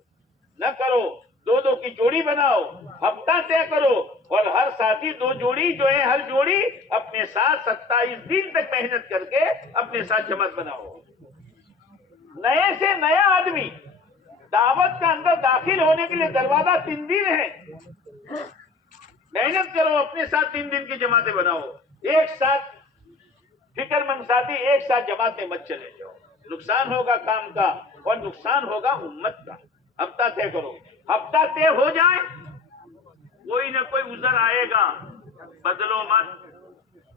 نہ کرو. 2 کی جوڑی بناؤ, ہفتہ طے کرو اور ہر ساتھی 2 جوڑی جو ہے ہر جوڑی اپنے ساتھ 27 دن تک محنت کر کے اپنے ساتھ جماعت بناؤ. نئے سے نیا آدمی دعوت کا اندر داخل ہونے کے لیے دروازہ 3 دن ہے. محنت کرو اپنے ساتھ 3 دن کی جماعتیں بناؤ. ایک ساتھ فکر مند ساتھی ایک ساتھ جماعت میں مت چلے جاؤ. نقصان ہوگا کام کا اور نقصان ہوگا امت کا. ہفتہ طے کرو. ہفتہ طے ہو جائے کوئی نہ کوئی عذر آئے گا بدلو مت.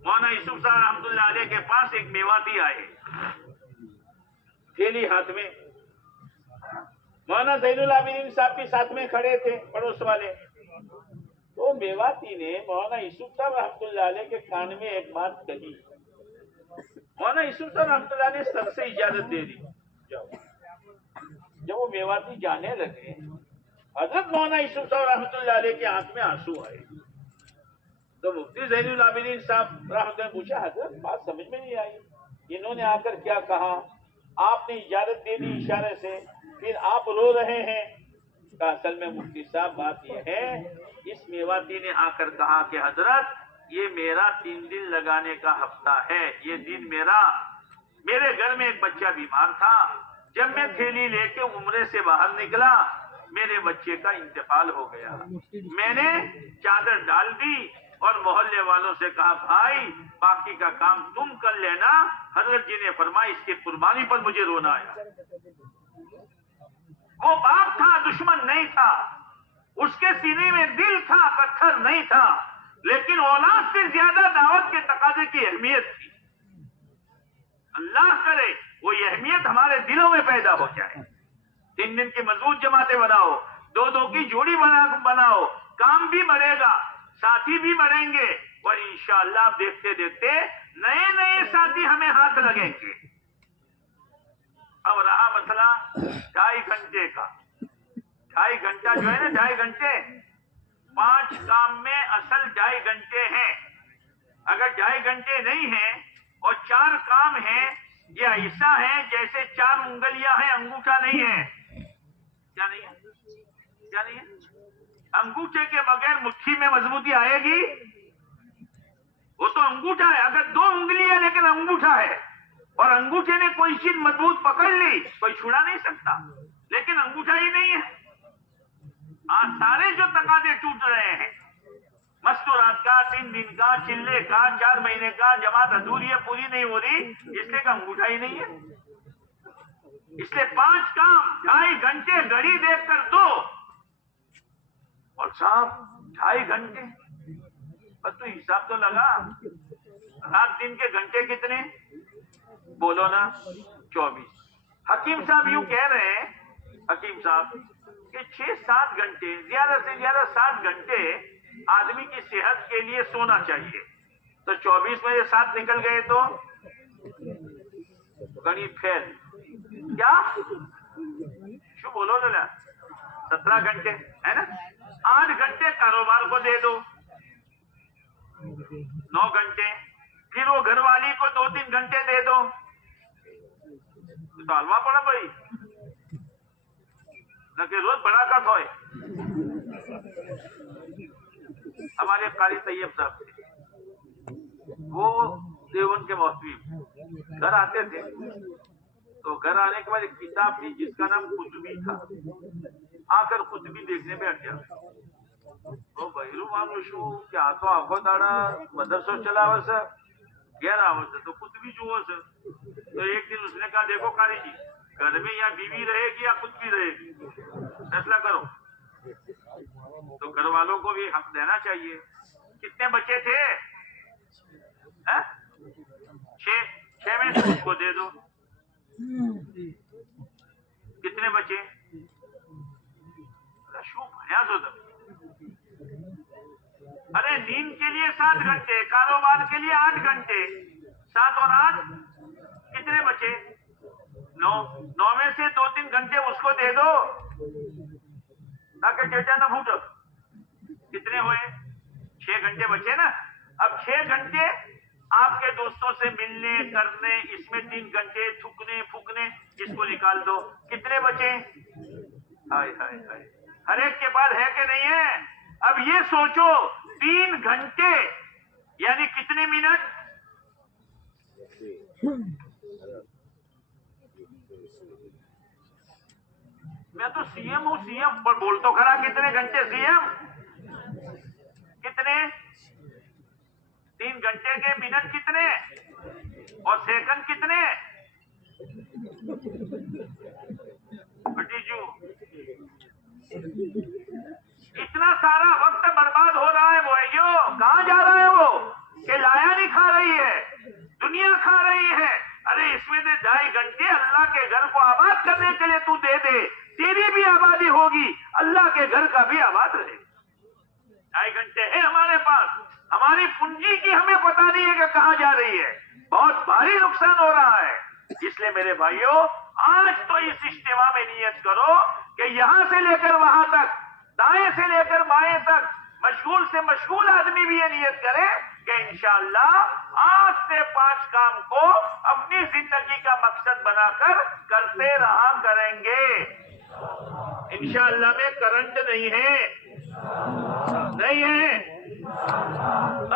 مولانا یوسف صاحب رحمۃ اللہ علیہ کے پاس ایک میواتی آئے تھیلی ہاتھ میں. مولانا زین العابدین صاحب بھی ساتھ میں کھڑے تھے پڑوس والے. تو میواتی نے مولانا یوسف صاحب رحمۃ اللہ علیہ کے کان میں ایک بات کہی. مولانا یوسف صاحب رحمۃ اللہ نے سر سے اجازت دے دی جاؤ. جب وہ میواتی جانے لگے حضرت مولانا یوسف صاحب رحمۃ اللہ علیہ کے آنکھ میں آنسو آئے. تو مفتی زین العابدین صاحب رحمۃ اللہ نے پوچھا حضرت بات سمجھ میں نہیں آئی, انہوں نے آ کر کیا کہا؟ آپ نے اجازت دے دی اشارے سے, پھر آپ رو رہے ہیں. کہا اصل میں مفتی صاحب بات یہ ہے اس میواتی نے آ کر کہا کہ حضرت یہ میرا 3 دن لگانے کا ہفتہ ہے. یہ دن میرے گھر میں ایک بچہ بیمار تھا. جب میں تھیلی لے کے عمرے سے باہر نکلا میرے بچے کا انتقال ہو گیا. میں نے چادر ڈال دی اور محلے والوں سے کہا بھائی باقی کا کام تم کر لینا. حضرت جی نے فرمایا اس کی قربانی پر مجھے رونا آیا. وہ باپ تھا دشمن نہیں تھا, اس کے سینے میں دل تھا پتھر نہیں تھا, لیکن اولاد سے زیادہ دعوت کے تقاضے کی اہمیت تھی. اللہ کرے وہ یہ اہمیت ہمارے دلوں میں پیدا ہو جائے. 3 دن کی مضبوط جماعتیں بناؤ, 2 کی جوڑی بناؤ. کام بھی بڑھے گا, ساتھی بھی بڑھیں گے اور انشاءاللہ آپ دیکھتے دیکھتے نئے ساتھی ہمیں ہاتھ لگیں گے. اب رہا مسئلہ 2.5 گھنٹے کا. 2.5 گھنٹہ جو ہے نا 2.5 گھنٹے 5 کام میں اصل 2.5 گھنٹے ہیں. اگر 2.5 گھنٹے نہیں ہیں اور 4 کام ہیں یہ ایسا ہے جیسے 4 انگلیاں ہیں انگوٹھا نہیں ہے. کیا نہیں ہے؟ انگوٹھے کے بغیر مٹھی میں مضبوطی آئے گی؟ وہ تو انگوٹھا ہے. اگر 2 انگلی ہے لیکن انگوٹھا ہے اور انگوٹھے نے کوئی چیز مضبوط پکڑ لی کوئی چھڑا نہیں سکتا, لیکن انگوٹھا ہی نہیں ہے. آج سارے جو تقاضے ٹوٹ رہے ہیں مستورات کا, 3 دن کا, چلے کا, 4 مہینے کا, جماعت ادھوری ہے پوری نہیں ہو رہی اس لیے کہ انگوٹھا ہی نہیں ہے. اس لیے 5 کام 2.5 گھنٹے گھڑی دیکھ کر دو اور صاحب 2.5 گھنٹے بس. تو حساب تو لگا رات دن کے گھنٹے کتنے بولو نا 24. حکیم صاحب یوں کہہ رہے ہیں حکیم صاحب کہ 6-7 گھنٹے زیادہ سے زیادہ 7 گھنٹے آدمی کی صحت کے لیے سونا چاہیے. تو 24 میں 7 نکل گئے تو گنیت فیل. کیا شو بولو نا 17 گھنٹے ہے نا. 8 گھنٹے کاروبار کو دے دو, 9 گھنٹے. پھر وہ گھر والی کو 2-3 گھنٹے دے دو. تو حلوا پڑا بھائی نہ کہ روز بڑا کا تھوئے. ہمارے قاری طیب صاحب تھے, وہ دیوبند کے مولوی گھر آتے تھے. تو گھر آنے کے بعد ایک کتاب تھی جس کا نام قطبی تھا. آ کر قطبی دیکھنے بیٹھ گیا. تو بہرو مانوشو کیا تو آنکھوں داڑا مدرسوں چلا ہوا سر 11 آور تو قطبی جو ہو سر. تو ایک دن اس نے کہا دیکھو قاری جی گھر میں یا بیوی رہے گی یا قطبی رہے گی فیصلہ کرو. تو گھر والوں کو بھی حق دینا چاہیے. کتنے بچے تھے؟ 6 میں سے اس کو دے دو. کتنے بچے؟ ارے نیند کے لیے 7 گھنٹے, کاروبار کے لیے 8 گھنٹے, 7 اور 8 کتنے بچے؟ 9 میں سے 2-3 گھنٹے اس کو دے دو تاکہ ڈیٹا نہ پھوٹو. کتنے ہوئے؟ 6 گھنٹے بچے نا. اب 6 گھنٹے آپ کے دوستوں سے ملنے کرنے, اس میں 3 گھنٹے تھکنے پھکنے, اس کو نکال دو. کتنے بچے؟ ہائے ہائے ہائے. ہر ایک کے پاس ہے کہ نہیں ہے؟ اب یہ سوچو 3 گھنٹے یعنی کتنے منٹ؟ میں تو سی ایم ہوں، سی ایم پر بول تو کھڑا، کتنے گھنٹے سی ایم؟ کتنے؟ 3 گھنٹے کے منٹ کتنے اور سیکنڈ کتنے؟ بٹیجو اتنا سارا وقت برباد ہو رہا ہے بھائیو، کہاں جا رہا ہے وہ؟ کہ لایا نہیں کھا رہی ہے، دنیا کھا رہی ہے۔ ارے اس میں سے 2.5 گھنٹے اللہ کے گھر کو آباد کرنے کے لیے تو دے دے، تیری بھی آبادی ہوگی، اللہ کے گھر کا بھی آباد رہے۔ 2.5 گھنٹے ہے ہمارے پاس، ہماری پونجی کی ہمیں پتہ نہیں ہے کہ کہاں جا رہی ہے، بہت بھاری نقصان ہو رہا ہے۔ اس لیے میرے بھائیوں، آج تو اس اجتماع میں نیت کرو کہ یہاں سے لے کر وہاں تک، دائیں سے لے کر بائیں تک، مشغول سے مشغول آدمی بھی یہ نیت کرے کہ انشاءاللہ آج سے 5 کام کو اپنی زندگی کا مقصد بنا کر کرتے رہا کریں گے۔ انشاءاللہ میں کرنٹ نہیں ہے، نہیں ہے۔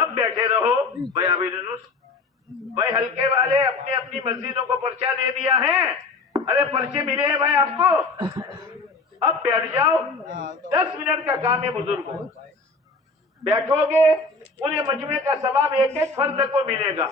اب بیٹھے رہو بھائی عابد یونس بھائی، ہلکے والے اپنی اپنی مسجدوں کو پرچہ دے دیا ہے، ارے پرچے ملے ہیں بھائی آپ کو، اب بیٹھ جاؤ۔ 10 منٹ کا کام ہے بزرگوں، بیٹھو گے پورے مجمع کا ثواب ایک ایک فرد کو ملے گا۔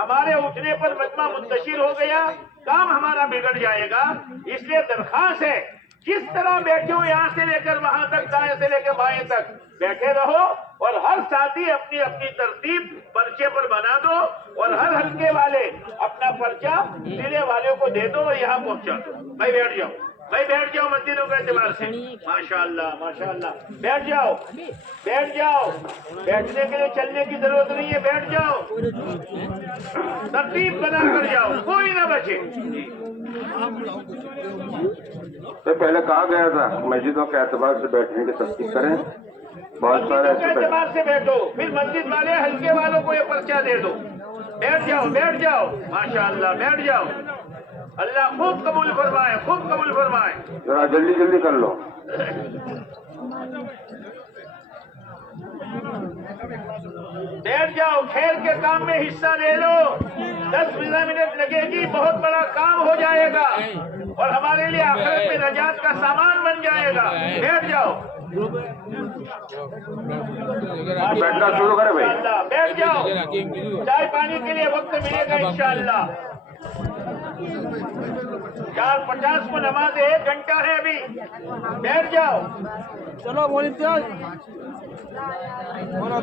ہمارے اٹھنے پر مجمع منتشر ہو گیا، کام ہمارا بگڑ جائے گا۔ اس لیے درخواست ہے، جس طرح بیٹھے ہو یہاں سے لے کر وہاں تک، دائیں سے لے کر بائیں تک بیٹھے رہو، اور ہر ساتھی اپنی اپنی ترتیب پرچے پر بنا دو، اور ہر ہلکے والے اپنا پرچہ ضلع والوں کو دے دو اور یہاں پہنچا دو۔ بھائی بیٹھ جاؤ، بھائی بیٹھ جاؤ مسجدوں کے اعتبار سے، ماشاءاللہ ماشاءاللہ، بیٹھ جاؤ بیٹھ جاؤ، بیٹھنے کے لیے چلنے کی ضرورت نہیں ہے، بیٹھ جاؤ، ترتیب بنا کر جاؤ، کوئی نہ بچے۔ پہلے کہا گیا تھا مسجدوں کے اعتبار سے بیٹھنے کی ترتیب کریں، بہت سارے مسجدوں کے اعتبار سے بیٹھو، پھر مسجد والے ہلکے والوں کو یہ پرچہ دے دو۔ بیٹھ جاؤ بیٹھ جاؤ، ماشاءاللہ بیٹھ جاؤ، اللہ خوب قبول فرمائے، خوب قبول فرمائے۔ ذرا جلدی جلدی کر لو۔ بیٹھ جاؤ، کھیل کے کام میں حصہ لے لو، 10-15 منٹ لگے گی، بہت بڑا کام ہو جائے گا اور ہمارے لیے آخرت میں نجات کا سامان بن جائے گا۔ بیٹھ جاؤ، بیٹھنا شروع کرے بھائی، بیٹھ جاؤ، چائے پانی کے لیے وقت ملے گا انشاءاللہ۔ 4:50 کو نماز ہے، 1 گھنٹہ ہے ابھی، بیٹھ جاؤ، چلو بولی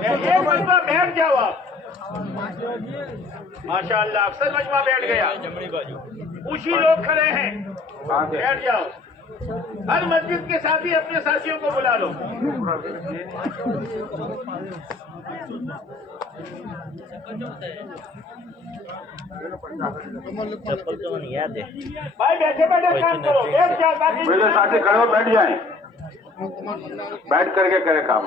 ایک مجمع بیٹھ جاؤ آپ، ماشاءاللہ اکثر مجمع بیٹھ گیا، اسی لوگ کھڑے ہیں، بیٹھ جاؤ۔ ہر مسجد کے ساتھی اپنے ساتھیوں کو بلا لو۔ بھائی بیٹھے بیٹھے کام کرو، بیٹھ جاؤ تاکہ میرے ساتھی کھڑے ہو، بیٹھ جائیں، بیٹھ کر کے کرے کام۔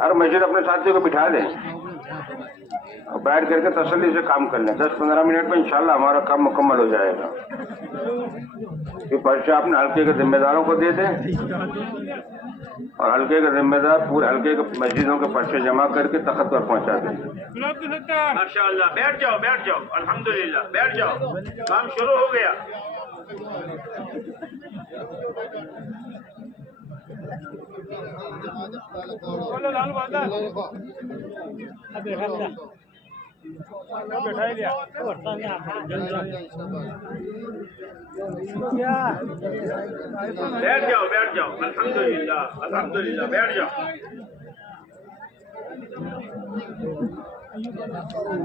ہر مسجد اپنے ساتھی کو بٹھا دیں اور بیٹھ کر کے تسلی سے کام کر لیں۔ 10-15 منٹ میں انشاءاللہ ہمارا کام مکمل ہو جائے گا۔ یہ پرچہ اپنے حلقے کے ذمہ داروں کو دے دیں اور حلقے کے ذمہ دار پورے حلقے کے مسجدوں کے پرچے جمع کر کے تخت پر پہنچا دیں۔ ماشاءاللہ بیٹھ جاؤ بیٹھ جاؤ، الحمدللہ بیٹھ جاؤ، کام شروع ہو گیا۔ بیٹھ جاؤ بیٹھ جاؤ، الحمدللہ الحمدللہ، بیٹھ جاؤ۔